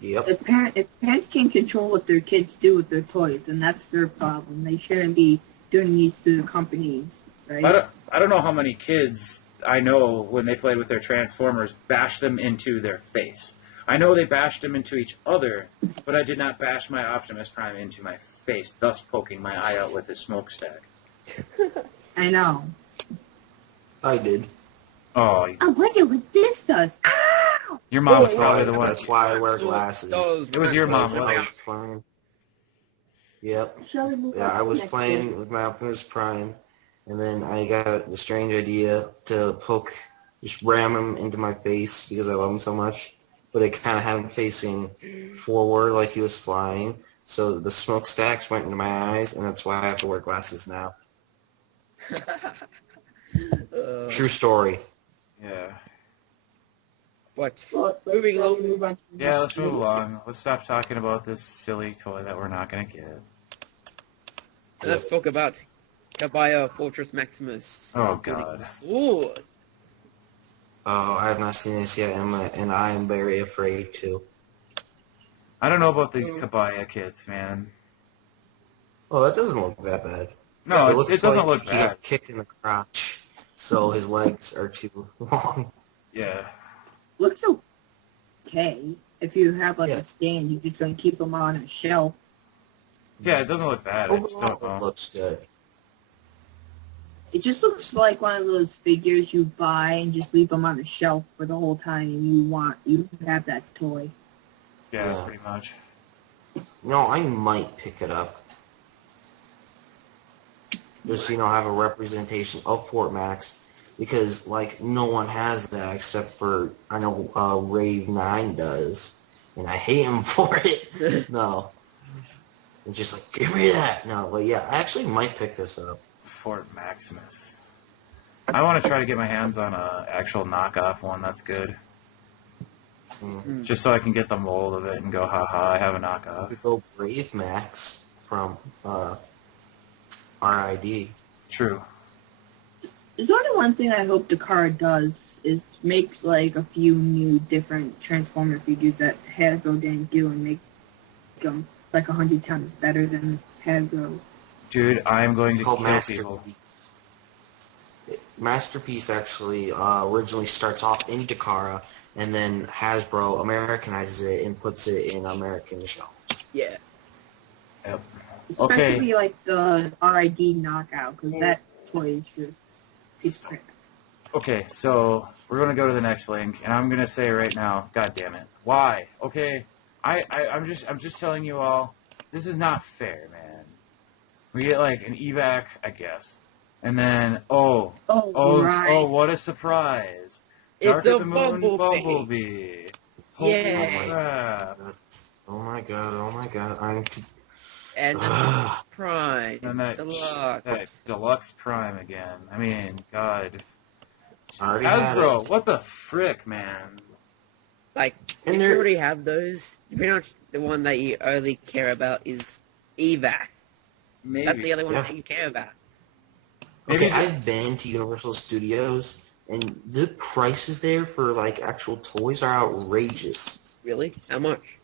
Yep. If parents can't control what their kids do with their toys, then that's their problem. They shouldn't be doing these to the companies, right? I don't know how many kids I know, when they played with their Transformers, bashed them into their face. I know they bashed them into each other, but I did not bash my Optimus Prime into my face, thus poking my eye out with his smokestack. I know. I did. Oh, I wonder what this does. Ow! your mom was probably the one. That's why I wear glasses. It was your mom, I wasn't was playing. Yep. Shall we move Yeah, on I to was next playing one? with my Optimus Prime, and then I got the strange idea to just ram him into my face because I love him so much. But I kind of had him facing forward like he was flying, so the smokestacks went into my eyes, and that's why I have to wear glasses now. True story. Yeah. But Well, moving shall along. we move on to the Yeah, next let's move one? along. Let's stop talking about this silly toy that we're not going to get. Let's talk about Kabaya Fortress Maximus. Oh, God. Sword. Oh, I have not seen this yet, and I am very afraid to. I don't know about these Kabaya kids, man. Oh, that doesn't look that bad. No, looks it doesn't like look he bad. got kicked in the crotch, so his legs are too long. Yeah. Looks okay. If you have like Yeah. a stand, you're just gonna keep them on a shelf. Yeah, it doesn't look bad. I just Overall, don't know. it looks good. It just looks like one of those figures you buy and just leave them on the shelf for the whole time you have that toy. Yeah, Yeah. pretty much. No, I might pick it up. Just, have a representation of Fort Max. Because, like, no one has that except for, I know Rave 9 does. And I hate him for it. No. It's just like, give me that. No, but yeah, I actually might pick this up. Fort Maximus. I want to try to get my hands on a actual knockoff one that's good. Just so I can get the mold of it and go, haha, I have a knockoff. We go Brave Max from RID. True. There's only one thing I hope the car does is make like a few new different Transformer figures that Hasbro didn't do and make them like 100 times better than Hasbro. Dude, I'm going It's to called kill people. Masterpiece. Masterpiece actually originally starts off in Takara, and then Hasbro Americanizes it and puts it in American shelves. Yeah. Yep. Especially Okay. like the RID knockout, because that toy is just piece of crap. Okay, so we're gonna go to the next link, and I'm gonna say right now, God damn it, why? Okay, I'm just telling you all, this is not fair, man. We get like an evac, I guess, and then Oh, right. what a surprise! It's Dark of a the Moon Bumblebee. Holy Yay. crap! Oh my god! I'm And the Deluxe Prime. And that Deluxe. Deluxe Prime again. I mean, God. I already had Hasbro, it. what the frick, man? Like, And if you they're- already have those, pretty much the one that you only care about is evac. Maybe. That's the only one Yeah. that you care about. Maybe Okay, I've been to Universal Studios, and the prices there for like actual toys are outrageous. Really? How much?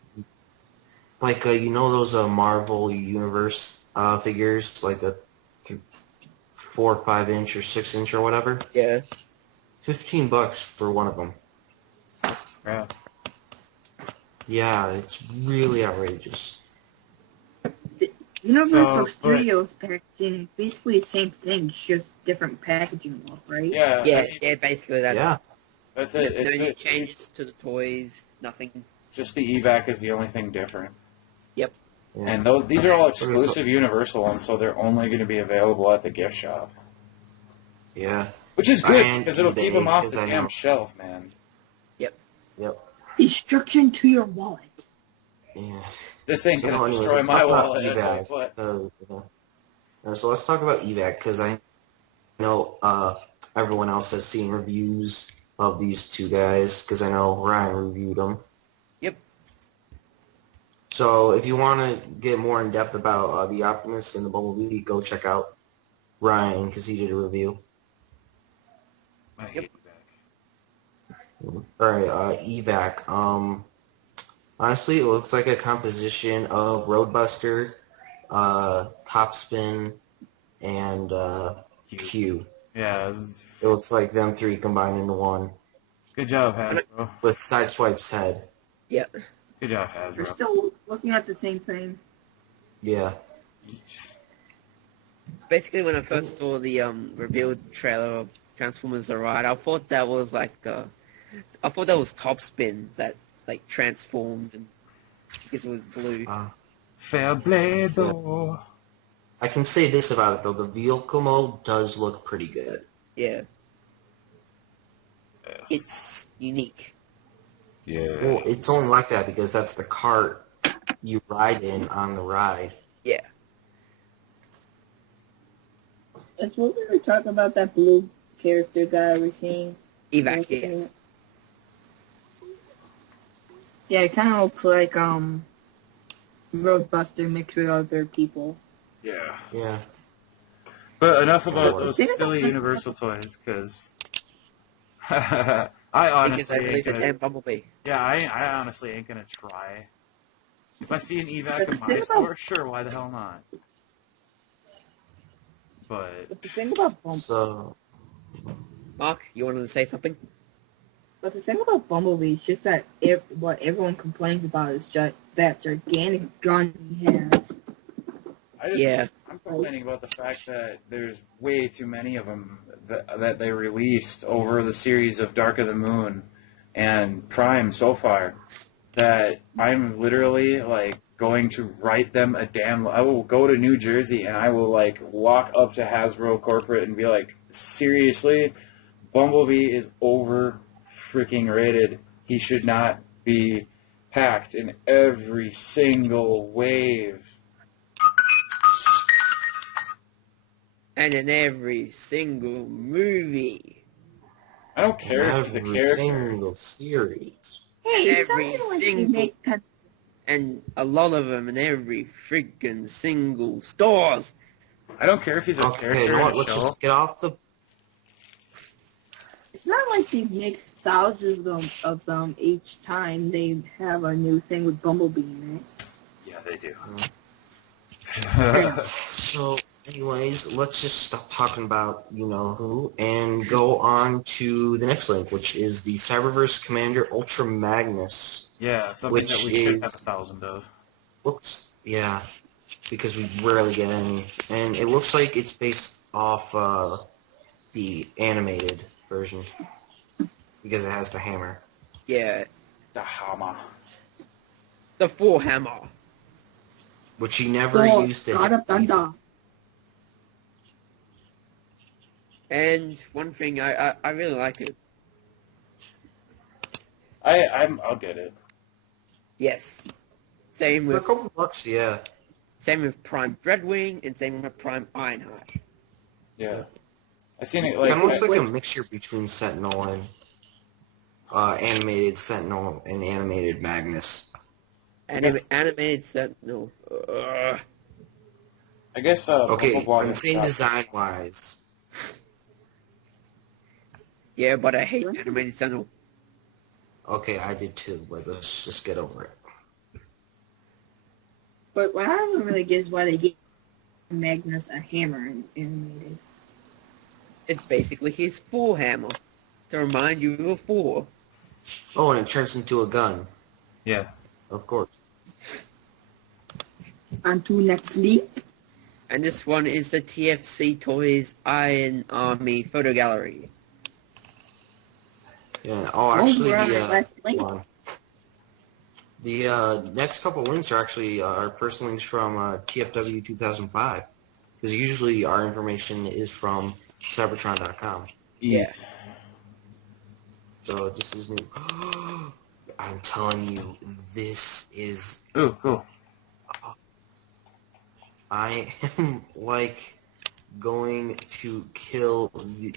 Like you know those Marvel Universe figures, like the 4 or 5 inch or 6 inch or whatever. Yeah. $15 for one of them. Yeah. Yeah, it's really outrageous. Universal So, Studios packaging is basically the same thing, it's just different packaging look, right? Yeah. Yeah, I mean, yeah, basically that's Yeah. that's no, it. It's no new it. changes to the toys, nothing. Just the evac is the only thing different. Yep. Yeah. And these are all exclusive Universal ones, so they're only going to be available at the gift shop. Yeah. Which is good, And because it'll keep them eBay, off 'cause the I damn know. shelf, man. Yep. Destruction to your wallet. Yeah. This ain't So, going to anyways, destroy let's my talk about wallet. I tell you evac. what. So let's talk about evac, because I know everyone else has seen reviews of these two guys, because I know Ryan reviewed them. Yep. So if you want to get more in depth about the Optimus and the Bumblebee, go check out Ryan, because he did a review. I hate evac. Alright, evac. Honestly, it looks like a composition of Roadbuster, Topspin, and Q. Yeah. It looks like them three combined into one, Good job, Hasbro. with Sideswipe's head. Yep. Good job, We're Hasbro. still looking at the same thing. Yeah. Basically, when I first saw the revealed trailer of Transformers: The Ride, I thought that was I thought that was Topspin that like transformed and because it was blue. Fair play, though. I can say this about it, though. The vehicle mode does look pretty good. Yeah. Yes. It's unique. Yeah. Well, it's only like that because that's the cart you ride in on the ride. Yeah. That's what we were talking about, that blue character guy we're seeing. Evac, yes. Yeah, it kind of looks like Roadbuster mixed with other people. Yeah. Yeah. But enough about those Think about silly this. Universal toys, because I honestly Because I released a damn Bumblebee. yeah, I honestly ain't gonna try. If I see an evac But in think my about- store, sure, why the hell not? But But the thing about So, Mark, you wanted to say something? Bumblebee is just that what everyone complains about is just that gigantic gun he has. Yeah. I'm complaining about the fact that there's way too many of them that they released over the series of Dark of the Moon and Prime so far, that I'm literally like going to write them a damn. I will go to New Jersey and I will like walk up to Hasbro corporate and be like, seriously, Bumblebee is over freaking rated. He should not be packed in every single wave. And in every single movie. I don't care if he's a every character. single series. Hey, Every something like single- they make that. And a lot of them in every friggin' single stores. I don't care if he's a Okay, character you know in what? a Let's show. just get off the. It's not like they make thousands of them each time they have a new thing with Bumblebee in it. Yeah, they do. So, anyways, let's just stop talking about you-know-who and go on to the next link, which is the Cyberverse Commander Ultra Magnus. Yeah, something which that we should have 1,000 of. Yeah, because we rarely get any. And it looks like it's based off the animated version, because it has the hammer. Yeah, The hammer. the full hammer. Which he never used to God of hit Thunder. And one thing, I really like it. I'll get it. Yes. Same For a with couple bucks, yeah. Same with Prime Dreadwing and same with Prime Ironheart. Yeah. I seen it It like kind of looks like a mixture between Sentinel and animated Sentinel and animated Magnus. Animated Sentinel. I guess Okay, Bumblebee I'm saying design-wise. Yeah, but I hate animated Sentinel. Okay, I did too, but let's just get over it. But what I don't really get is why they gave Magnus a hammer in animated. It's basically his full hammer to remind you of a four. Oh, and it turns into a gun. Yeah. Of course. On to next leak. And this one is the TFC Toys Iron Army photo gallery. Yeah. Oh, actually, we're on our last link. hold on. The next couple links are actually our first links from TFW 2005, because usually our information is from Cybertron.com. Yeah. So this is new. I'm telling you, this is. Ooh, cool. I am like going to kill the.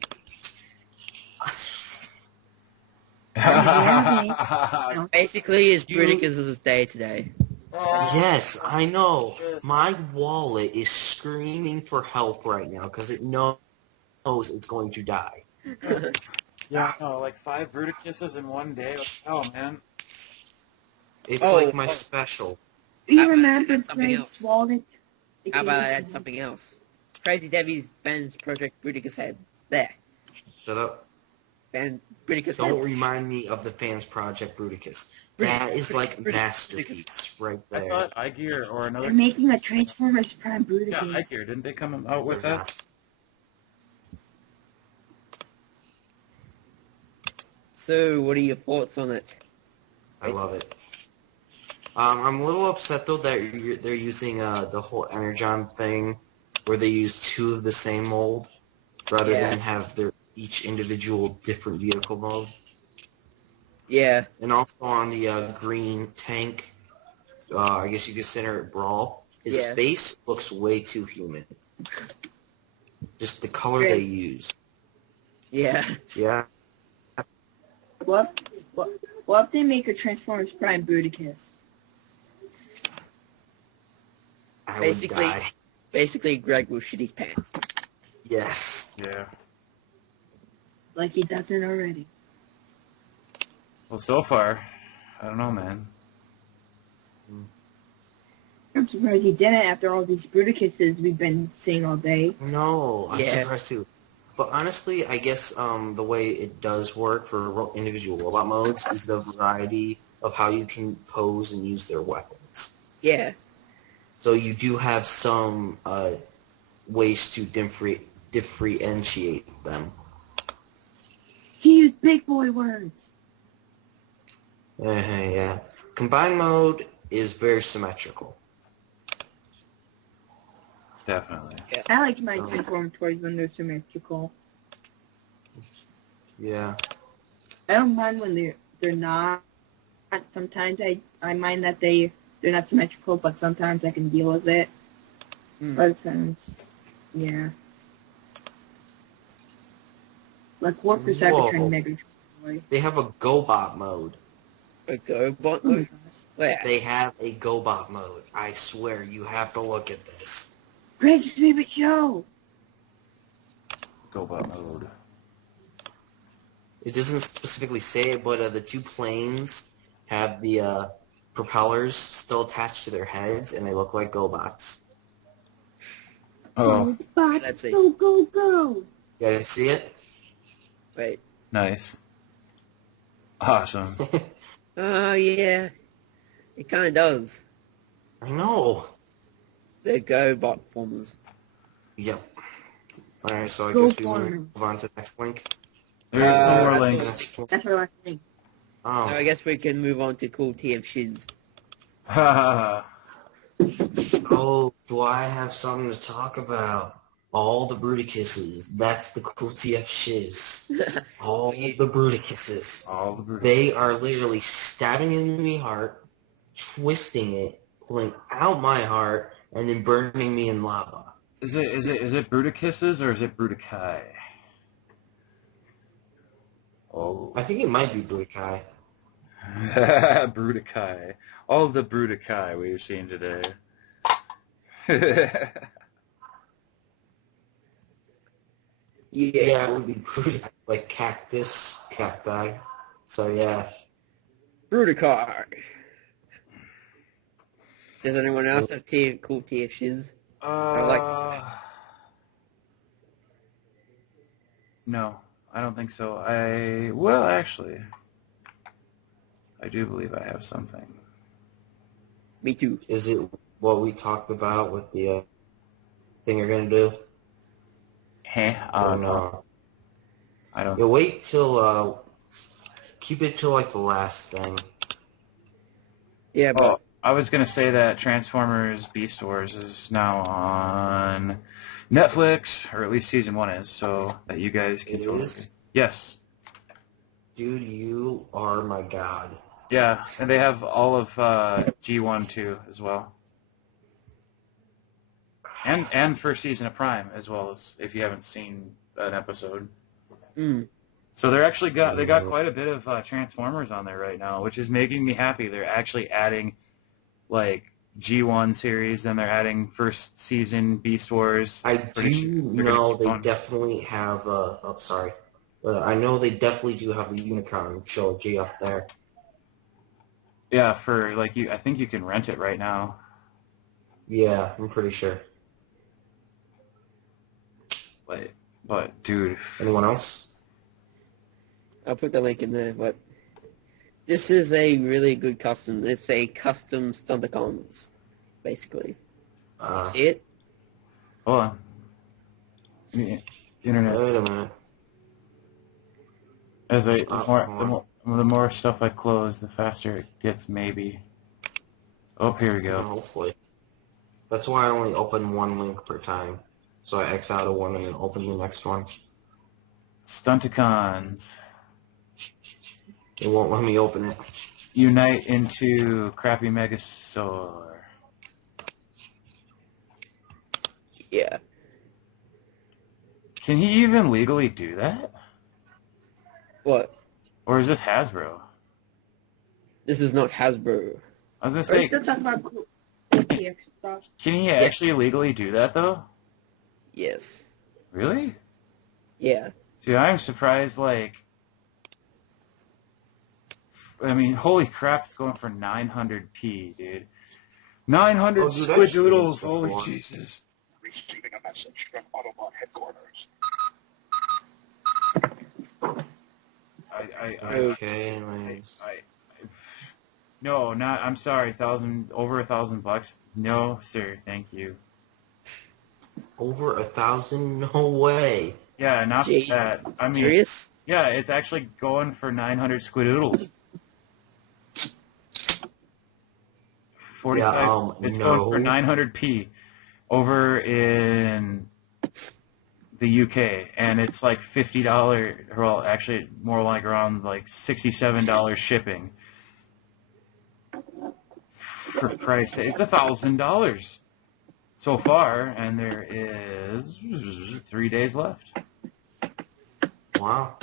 Basically, it's Bruticus' day today. Yes, I know. My wallet is screaming for help right now because it knows it's going to die. Yeah, no, like 5 Bruticuses in one day. Oh man. It's like my special. Do you How about remember something Craig's else? wallet? How about I add something else? Crazy Debbie's Ben's Project Bruticus head. There. Shut up. Ben Bruticus Don't head. remind me of the Fans Project Bruticus. That is like masterpiece right I there. thought iGear or another. They're making a Transformers Prime Bruticus. Yeah, iGear. Didn't they come out with that? So, what are your thoughts on it? I love it. I'm a little upset though that they're using the whole Energon thing, where they use 2 of the same mold rather than have their each individual different vehicle mode. Yeah. And also on the green tank, I guess you could center it Brawl. His face looks way too human. Just the color they use. Yeah. Yeah. What if they make a Transformers Prime Bruticus? I would die. Basically, Greg will shit his pants. Yes. Yeah. Like he doesn't already. Well, so far, I don't know, man. I'm surprised he didn't after all these Bruticuses we've been seeing all day. No, I'm surprised too. But honestly, I guess the way it does work for individual robot modes is the variety of how you can pose and use their weapons. Yeah. So you do have some ways to differentiate them. He used big boy words. Yeah. Combined mode is very symmetrical. Definitely. Yeah. I like my Transformer toys when they're symmetrical. Yeah. I don't mind when they're not. Sometimes I mind that they're not symmetrical, but sometimes I can deal with it. But sometimes, yeah. Like Warp Cybertron Megatron toy. They have a GoBot mode. A GoBot Oh my mode? gosh. Where? They have a GoBot mode. I swear, you have to look at this. Greg's favorite show. GoBot mode. It doesn't specifically say it, but the two planes have the propellers still attached to their heads, and they look like GoBots. Oh, Let's see. Go, go, go! You guys see it? Wait. nice. Awesome. Oh, yeah. It kind of does. I know. The GoBot forms. Yep. All right, so I Go guess we farmers. move on to the next link. There's some more that's links. That's what I was saying. So I Oh, guess we can move on to cool TF Shiz. oh, do I have something to talk about? All the Bruticusses. That's the cool TF Shiz. All the Bruticusses. All the brutal. They are literally stabbing into my heart, twisting it, pulling out my heart, and then burning me in lava. Is it Bruticusses or is it Brutikai? Oh. I think it might be Brutikai. Brutikai. All of the Brutikai we've seen today. Yeah, it would be Brutikai, like cactus, cacti. So yeah. Brutikai. Does anyone else have cool TF Shiz? No, I don't think so. Actually, I do believe I have something. Me too. Is it what we talked about with the thing you're gonna do? No. I don't. Yeah, wait till keep it till like the last thing. Yeah, but Oh, I was gonna say that Transformers Beast Wars is now on Netflix, or at least season 1 is, so that you guys can It totally. is? Yes. Dude, you are my god. Yeah, and they have all of G1 too as well, and first season of Prime as well, as if you haven't seen an episode. So they're actually they got quite a bit of Transformers on there right now, which is making me happy. They're actually adding like G1 series, then they're adding first season Beast Wars. I do know they definitely have I know they definitely do have the Unicorn trilogy up there. Yeah, for like I think you can rent it right now. Yeah, I'm pretty sure. But dude, Anyone else? I'll put the link in there. But this is a really good custom. It's a custom Stunticons, basically. See it? hold on. Internet. Wait a minute. As the more stuff I close, the faster it gets. Maybe. Oh, here we go. Hopefully. That's why I only open one link per time. So I X out of one and then open the next one. Stunticons It won't let me open it. unite into crappy Megasaur. Yeah. Can he even legally do that? What? Or is this Hasbro? This is not Hasbro. I was gonna Are say, you still talking about cool TF stuff? can he actually legally do that though? Yes. Really? Yeah. Dude, I'm surprised. Like, I mean, holy crap! It's going for 900p, dude. 900 squidoodles. Holy Jesus. Receiving a message from Autobot headquarters. Okay. No, not. I'm sorry. Over $1,000. No, sir. Thank you. Over 1,000? No way. Yeah, not Jeez. that. I mean, Serious? yeah, it's actually going for 900 squidoodles. 45. Yeah, it's no. going for 900p over in the UK, and it's like $50. Well, actually, more like around like $67 shipping. For Christ's sake, it's $1,000 so far, and there is 3 days left. Wow.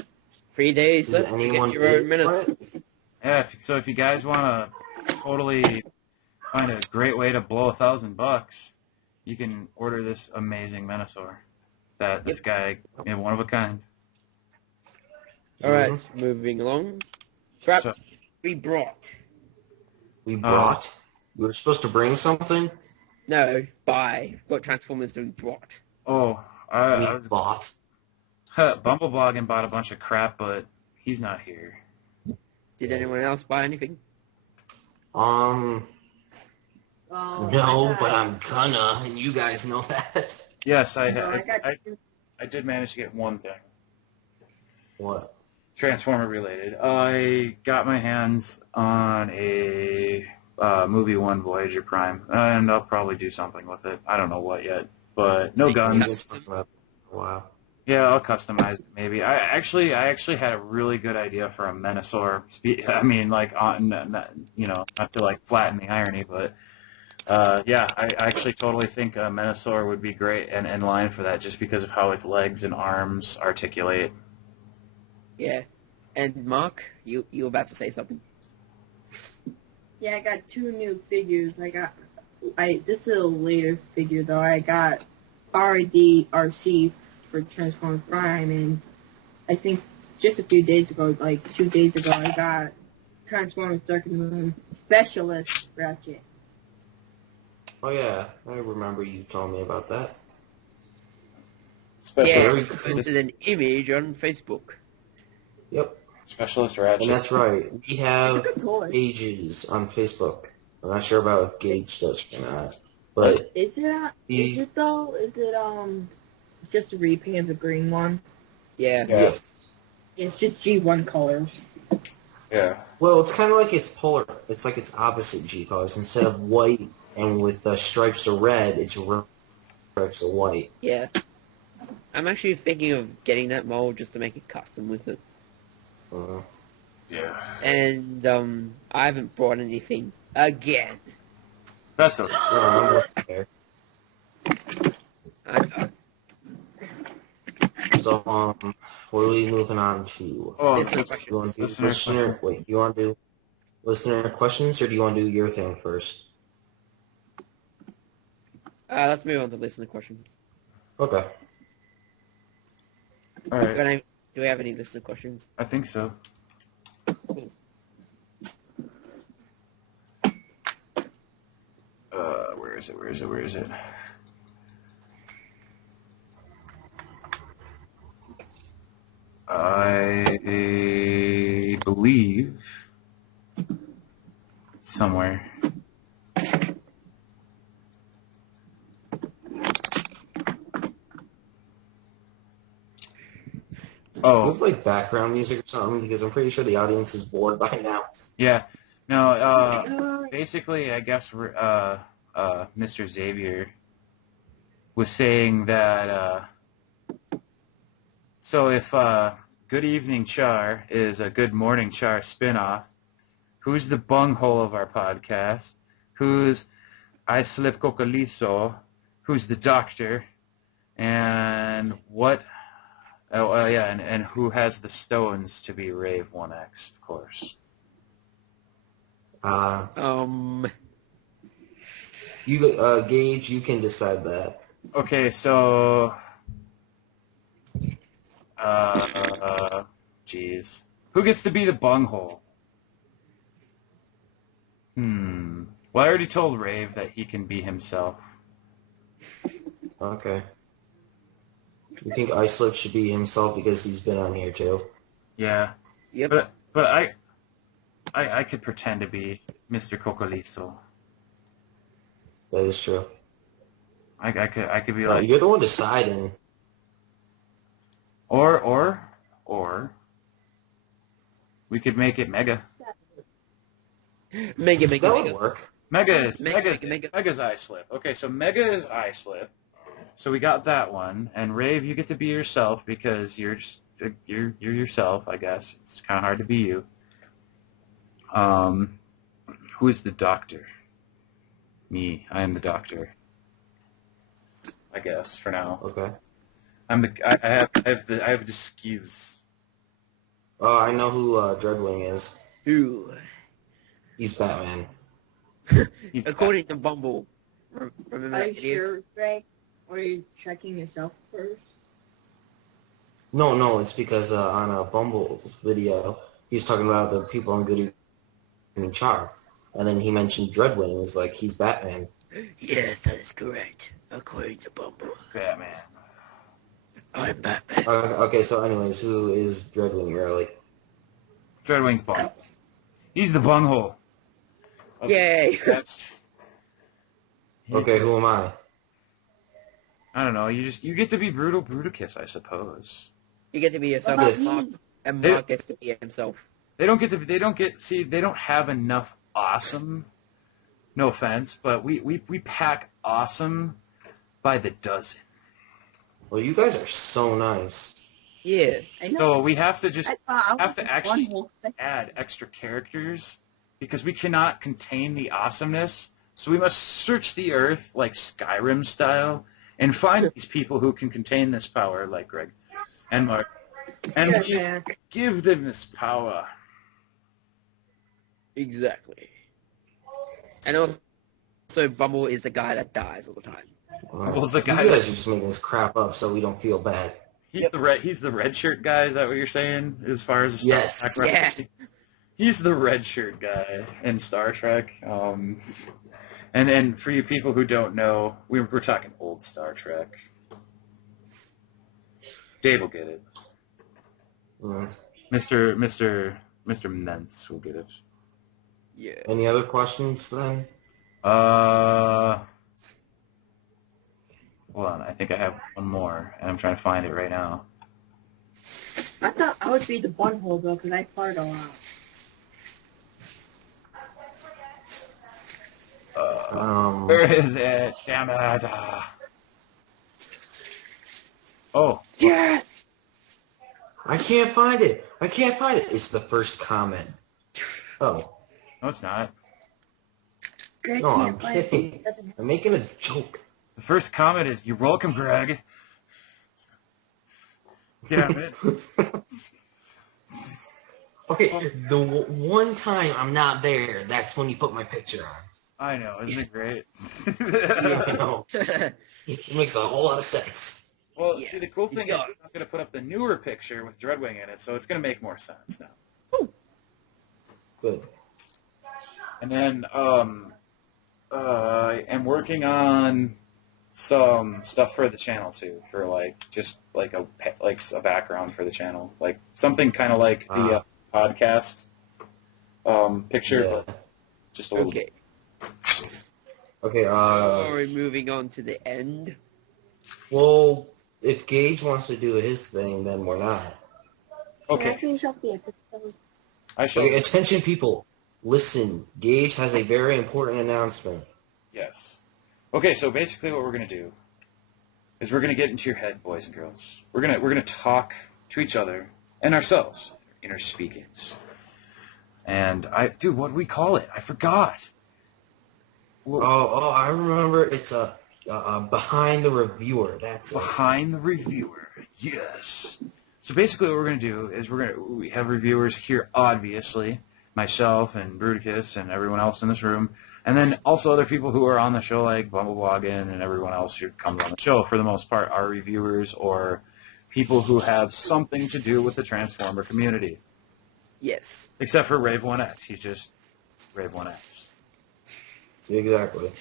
3 days Does left to anyone get your own bid minutes. for it? Yeah, so if you guys want to totally find a great way to blow $1,000, you can order this amazing Menosaur. This guy is one of a kind. Alright, moving along. Crap, So- we brought. We brought? We were supposed to bring something? No, buy. What Transformers do we brought? Oh, I I was bought. Bumbleboggen bought a bunch of crap, but he's not here. Did anyone else buy anything? Oh, No, but I'm gonna, and you guys know that. Yes, I I did manage to get one thing. What? Transformer related. I got my hands on a movie one Voyager Prime, and I'll probably do something with it. I don't know what yet, but no Big guns. custom. Wow. Yeah, I'll customize it maybe. I actually had a really good idea for a Menasor. I mean, like, not to like flatten the irony, but yeah, I actually totally think a Menasor would be great and in line for that, just because of how its legs and arms articulate. Yeah. And Mark, you were about to say something. Yeah, I got 2 new figures. This is a later figure though. I got RC for Transformers Prime, and I think just a few days ago, like 2 days ago, I got Transformers Dark of the Moon Specialist Ratchet. Oh yeah, I remember you telling me about that. Yeah, Very you posted an image on Facebook. Yep. Specialist Ratchet. And that's right. We have Good toy. pages on Facebook. I'm not sure about if Gage does or not. But Is it though? Is it just a repaint of the green one? Yeah. yes. It's just G1 colors. Yeah. Well, it's kind of like it's polar. It's like its opposite G colors. Instead of white and with the stripes of red, it's stripes of white. Yeah. I'm actually thinking of getting that mold just to make it custom with it. Yeah. And I haven't brought anything again. That's okay. I'm with you there. I know. So, what are we moving on to? Oh, Listener that's- You want to do Listener listener? Wait, you want to do listener questions, or do you want to do your thing first? Let's move on to listener questions. Okay. all right. Do we have any listener questions? I think so. Where is it? I believe it's somewhere. Oh. Look like background music or something, because I'm pretty sure the audience is bored by now. Yeah. No, basically, I guess Mr. Xavier was saying that, so if Good Evening Charr is a Good Morning Charr spinoff, who's the bunghole of our podcast? Who's I Slip Cocalizo? Who's the doctor? And what... Oh, yeah, and who has the stones to be Rave 1X, of course. You, Gage, you can decide that. Okay, so... Jeez. Who gets to be the bunghole? Well, I already told Rave that he can be himself. Okay. You think Islip should be himself because he's been on here too? Yeah. Yep. But I could pretend to be Mr. Cocalizo. That is true. I could be like... You're the one deciding. Or we could make it Mega. Mega. That would work. Mega's Mega. Islip. Okay, so Mega is Islip. So we got that one, and Rave, you get to be yourself because you're yourself. I guess it's kind of hard to be you. Who is the doctor? Me. I am the doctor. I guess for now. Okay. I have the skis. Oh, I know who Dreadwing is. Who? He's Batman. According to Bumble. Remember Are that you video? sure, Greg? Or are you checking yourself first? No, it's because on a Bumble video, he was talking about the people on Good Evening Charr, and then he mentioned Dreadwing. It was like, he's Batman. Yes, that is correct. According to Bumble. Batman. I'm Batman. Okay, so anyways, who is Dreadwing, really? Dreadwing's bung. He's the bunghole. Yay! Okay, who am I? I don't know. You get to be brutal Bruticus, I suppose. You get to be yourself, Yes. and Mark gets to be himself. They don't have enough awesome. No offense, but we pack awesome by the dozen. Well, you guys are so nice. Yeah. So we have to just I have was to actually one whole thing. add extra characters because we cannot contain the awesomeness. So we must search the earth like Skyrim style and find these people who can contain this power, like Greg and Mark, and we give them this power. Exactly. And also, Bumble is the guy that dies all the time. Bumble's the guy You guys are just making this crap up so we don't feel bad. He's the red shirt guy. Is that what you're saying? As far as the Yes. Star Trek reference? He's the red shirt guy in Star Trek. And for you people who don't know, we're talking old Star Trek. Dave will get it. Mm. Mr. Mentz will get it. Yeah. Any other questions then? Hold on. I think I have one more, and I'm trying to find it right now. I thought I would be the butthole though, because I fart a lot. Where is it? Damn it. Oh. Yes! I can't find it. It's the first comment. Oh. No, it's not. Greg No, I'm can't find it. kidding. I'm making a joke. The first comment is, "You're welcome, Greg." Damn it. Okay, the one time I'm not there, that's when you put my picture on. I know, isn't it great? Yeah, I know. It makes a whole lot of sense. Well, see, the cool thing is I'm going to put up the newer picture with Dreadwing in it, so it's going to make more sense now. Good. And then I'm working on some stuff for the channel too, for just a background for the channel, like something kind of like the podcast picture, but just a little. Okay. Okay. Are we moving on to the end? Well, if Gage wants to do his thing, then we're not. Okay. I shall. Okay, attention, people. Listen, Gage has a very important announcement. Yes. Okay, so basically what we're going to do is we're going to get into your head, boys and girls. We're going to talk to each other and ourselves, inner speakings. And dude, what do we call it? I forgot. I remember. It's a behind the reviewer. That's behind the reviewer. Yes. So basically, what we're going to do is we have reviewers here, obviously, myself and Bruticus and everyone else in this room, and then also other people who are on the show, like Bumblebloggin and everyone else who comes on the show. For the most part, are reviewers or people who have something to do with the Transformer community. Yes. Except for Rave 1X. He's just Rave 1X. Exactly.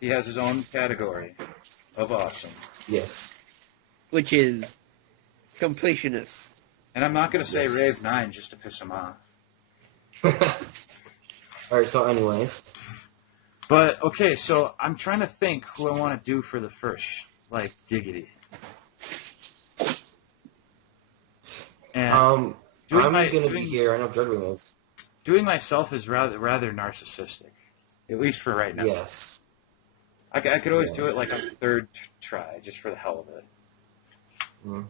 He has his own category of awesome. Yes. Which is completionist. And I'm not going to say Rave 9 just to piss him off. Alright, so anyways. But, okay, so I'm trying to think who I want to do for the first, Giggity. And I'm going to be here. I know Dreadwing is. Doing myself is rather narcissistic, at least for right now. Yes. I could always do it on a third try, just for the hell of it. Mm.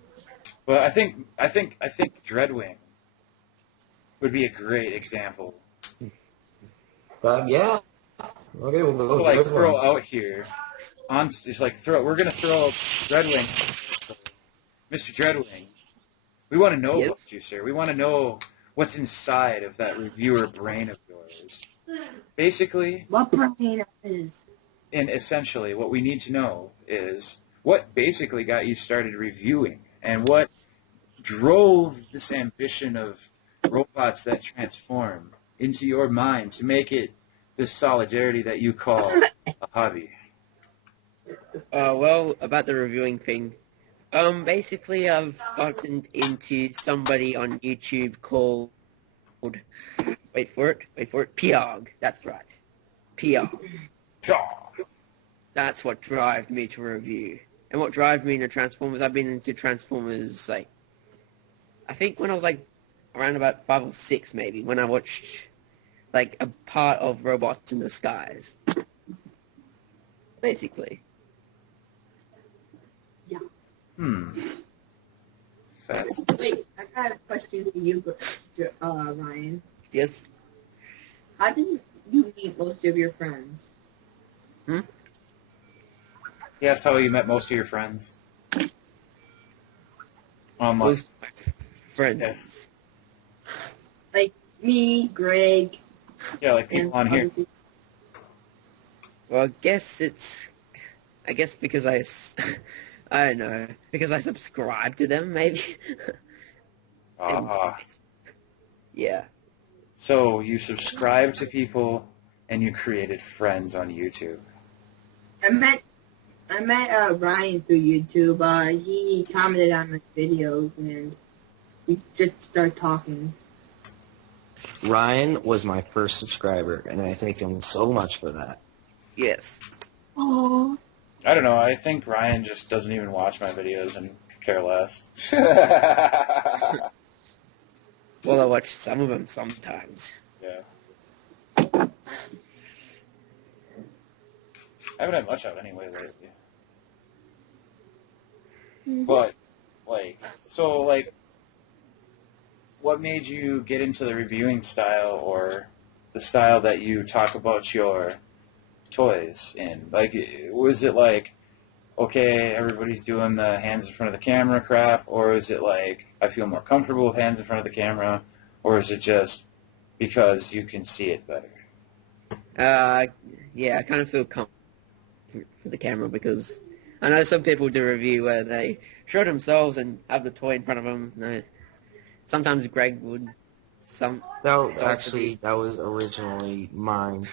But I think Dreadwing would be a great example. Yeah. Okay, we'll go. So, throw out here on just we're gonna throw Dreadwing, Mr. Dreadwing. We want to know about you, sir. We want to know what's inside of that reviewer brain of yours. Basically, what brain is? And essentially, what we need to know is what basically got you started reviewing, and what drove this ambition of robots that transform into your mind to make it this solidarity that you call a hobby? Well, about the reviewing thing, basically I've gotten into somebody on YouTube called, wait for it, Piog, that's right, Piog. That's what drove me to review. And what drove me into Transformers, I've been into Transformers, like, I think when I was, like, around about 5 or 6, maybe, when I watched, like, a part of Robots in the Skies. Basically. Fast. Wait, I got a question for you, Ryan. Yes? How did you meet most of your friends? He asked how you met most of your friends. Most of my friends. Yeah. Like me, Greg. Yeah, like people on here. Well, I guess because I don't know, because I subscribe to them, maybe. Yeah. So you subscribed to people and you created friends on YouTube. I met Ryan through YouTube. He commented on my videos and we just started talking. Ryan was my first subscriber, and I thank him so much for that. Yes. Oh. I don't know. I think Ryan just doesn't even watch my videos and could care less. Well, I watch some of them sometimes. Yeah. I haven't had much out anyway lately. But, what made you get into the reviewing style or the style that you talk about your toys in? Like, was it like, okay, everybody's doing the hands in front of the camera crap, or is it like, I feel more comfortable with hands in front of the camera, or is it just because you can see it better? Yeah, I kind of feel comfortable for the camera because I know some people do review where they show themselves and have the toy in front of them. No, sometimes Greg would. That was originally mine.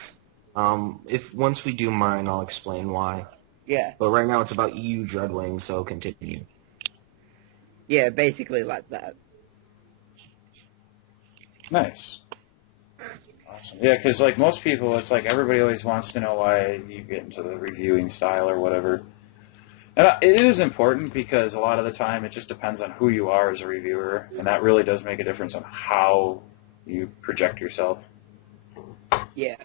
Once we do mine, I'll explain why. Yeah. But right now it's about you, Dreadwing, so continue. Yeah, basically like that. Nice. Awesome. Yeah, because like most people, it's like everybody always wants to know why you get into the reviewing style or whatever. And it is important because a lot of the time it just depends on who you are as a reviewer, and that really does make a difference on how you project yourself. Yeah.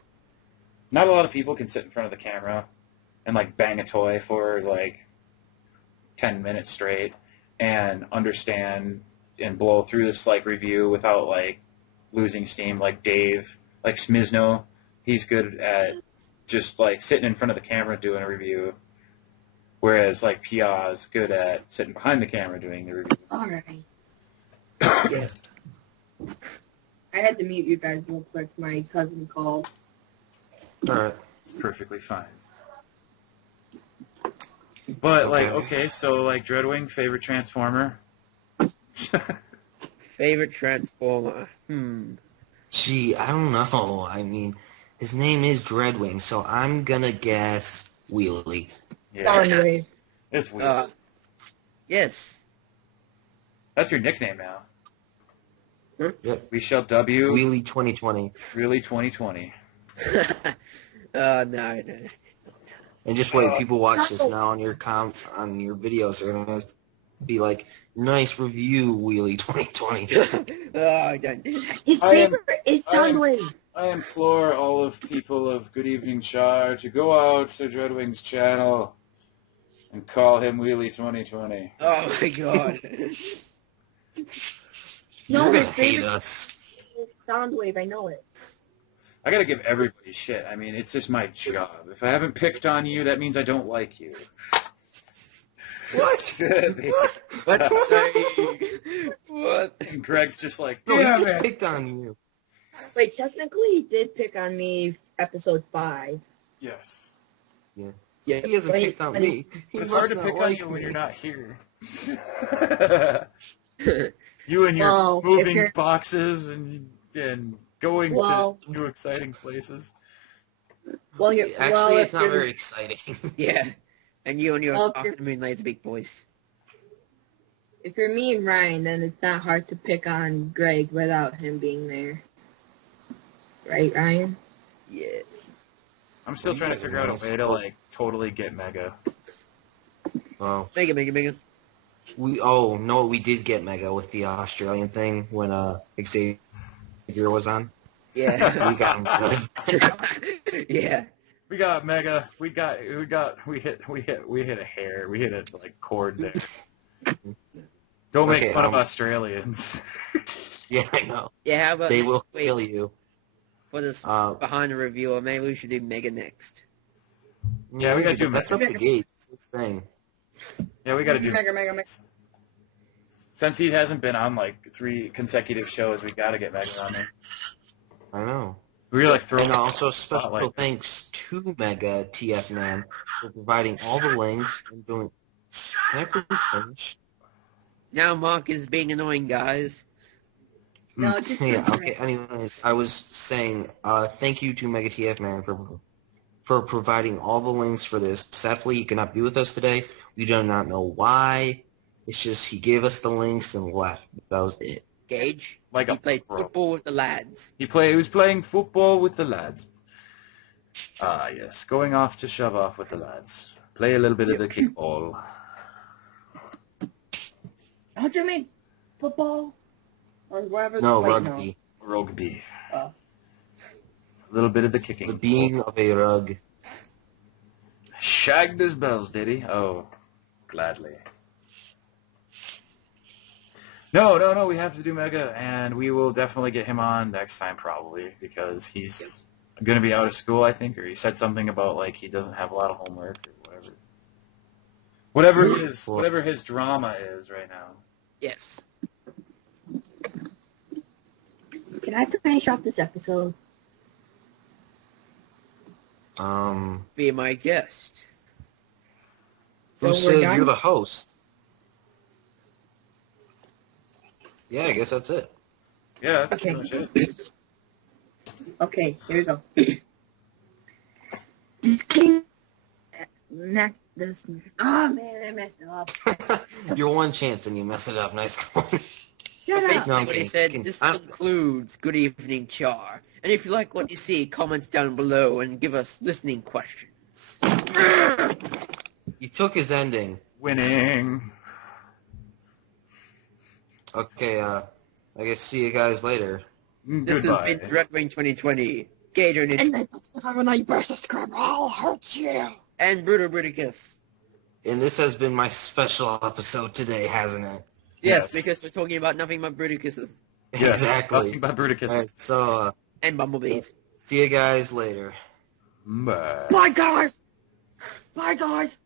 Not a lot of people can sit in front of the camera and like bang a toy for like 10 minutes straight and understand and blow through this like review without like losing steam. Like Dave, like Smizno, he's good at just like sitting in front of the camera doing a review, whereas like Pia's good at sitting behind the camera doing the review. All right. Yeah. I had to mute you guys real quick. My cousin called. All right. It's perfectly fine. But like, okay, so like Dreadwing, favorite Transformer? Favorite Transformer? Gee, I don't know. I mean, his name is Dreadwing, so I'm gonna guess Wheelie. Yeah. Soundwave. It's weird. Yes. That's your nickname now. Yep. We shall W. Wheelie 2020. Really 2020. No. And just wait, people watch this now on your videos. They're gonna be like, "Nice review, Wheelie 2020." Oh, don't do that. His favorite is Soundwave. I implore all of people of GoodEvening Charr to go out to Dreadwing's channel and call him Wheelie 2020. Oh my god. No, You're gonna his hate favorite us. is Soundwave. I know it. I gotta give everybody shit. I mean, it's just my job. If I haven't picked on you, that means I don't like you. What? What? What? And Greg's just like, No, he damn just it. picked on you. Wait, technically he did pick on me episode 5. Yes. Yeah. Yeah. He hasn't picked on me. He It's must hard to not pick on like you when me. you're not here. You and your Well, if moving you're- boxes and going Well- to new exciting places. Well, you're Actually, if it's not you're- very exciting. Yeah. And you and your Well, if Talk you're- to the Moon Laser Big Boys. If you're me and Ryan, then it's not hard to pick on Greg without him being there. Right, Ryan? Yes. I'm still trying to figure out a way to like totally get Mega. Oh, Mega. we did get Mega with the Australian thing when Xavier was on. Yeah. We got him good. Yeah. We got Mega. We hit a hair. We hit a like chord there. Don't make Okay, fun of Australians. Yeah, I know. Yeah, how about They next will week kill you. for this Uh, behind the review, or maybe we should do Mega next. Yeah, we gotta do That's up Mega. to Gates. This thing. Yeah, we gotta do. Mega. Since he hasn't been on like 3 consecutive shows, we gotta get Mega on there. I know. We really like throw. And also special Spotlight. thanks to Mega TF Man for providing all the links and doing. Can I please finish? Now Mark is being annoying, guys. No, just Yeah, okay. Anyways, I was saying, thank you to Mega TF Man for providing all the links for this. Sadly, he cannot be with us today. We do not know why. It's just he gave us the links and left. That was it. Gage. Like He a played pro. football with the lads. He was playing football with the lads. Ah, yes, going off to shove off with the lads. Play a little bit of the kickball. Don't you mean football? Or whatever. No, wait, rugby. Rugby. Oh. A little bit of the The kicking. being of a rug. Shagged his bells, did he? Oh, gladly. No, we have to do Mega, and we will definitely get him on next time probably, because he's going to be out of school, I think, or he said something about, like, he doesn't have a lot of homework or whatever. Whatever his drama is right now. Yes. Can I finish off this episode? Be my guest. So Who we're said done? you're the host? Yeah, I guess that's it. Yeah, that's Okay. pretty much it. Okay, here we go. This king... Oh, man, I messed it up. Your one chance and you mess it up. Nice going. Shut up. Basically No, I'm what he kidding. said, Kidding. this I'm- concludes Good Evening Charr. And if you like what you see, comments down below and give us listening questions. You took his ending. Winning. Okay, I guess see you guys later. This has been Dread Ring 2020. Gator and If I'm a burst of scrap, I'll hurt you. and Bruticus. And this has been my special episode today, hasn't it? Yes, Yes. because we're talking about nothing but Bruticus's Yes, Exactly. Nothing but Bruticus. Alright, so, and bumblebees. see you guys later. Bye. Bye, guys. Bye, guys.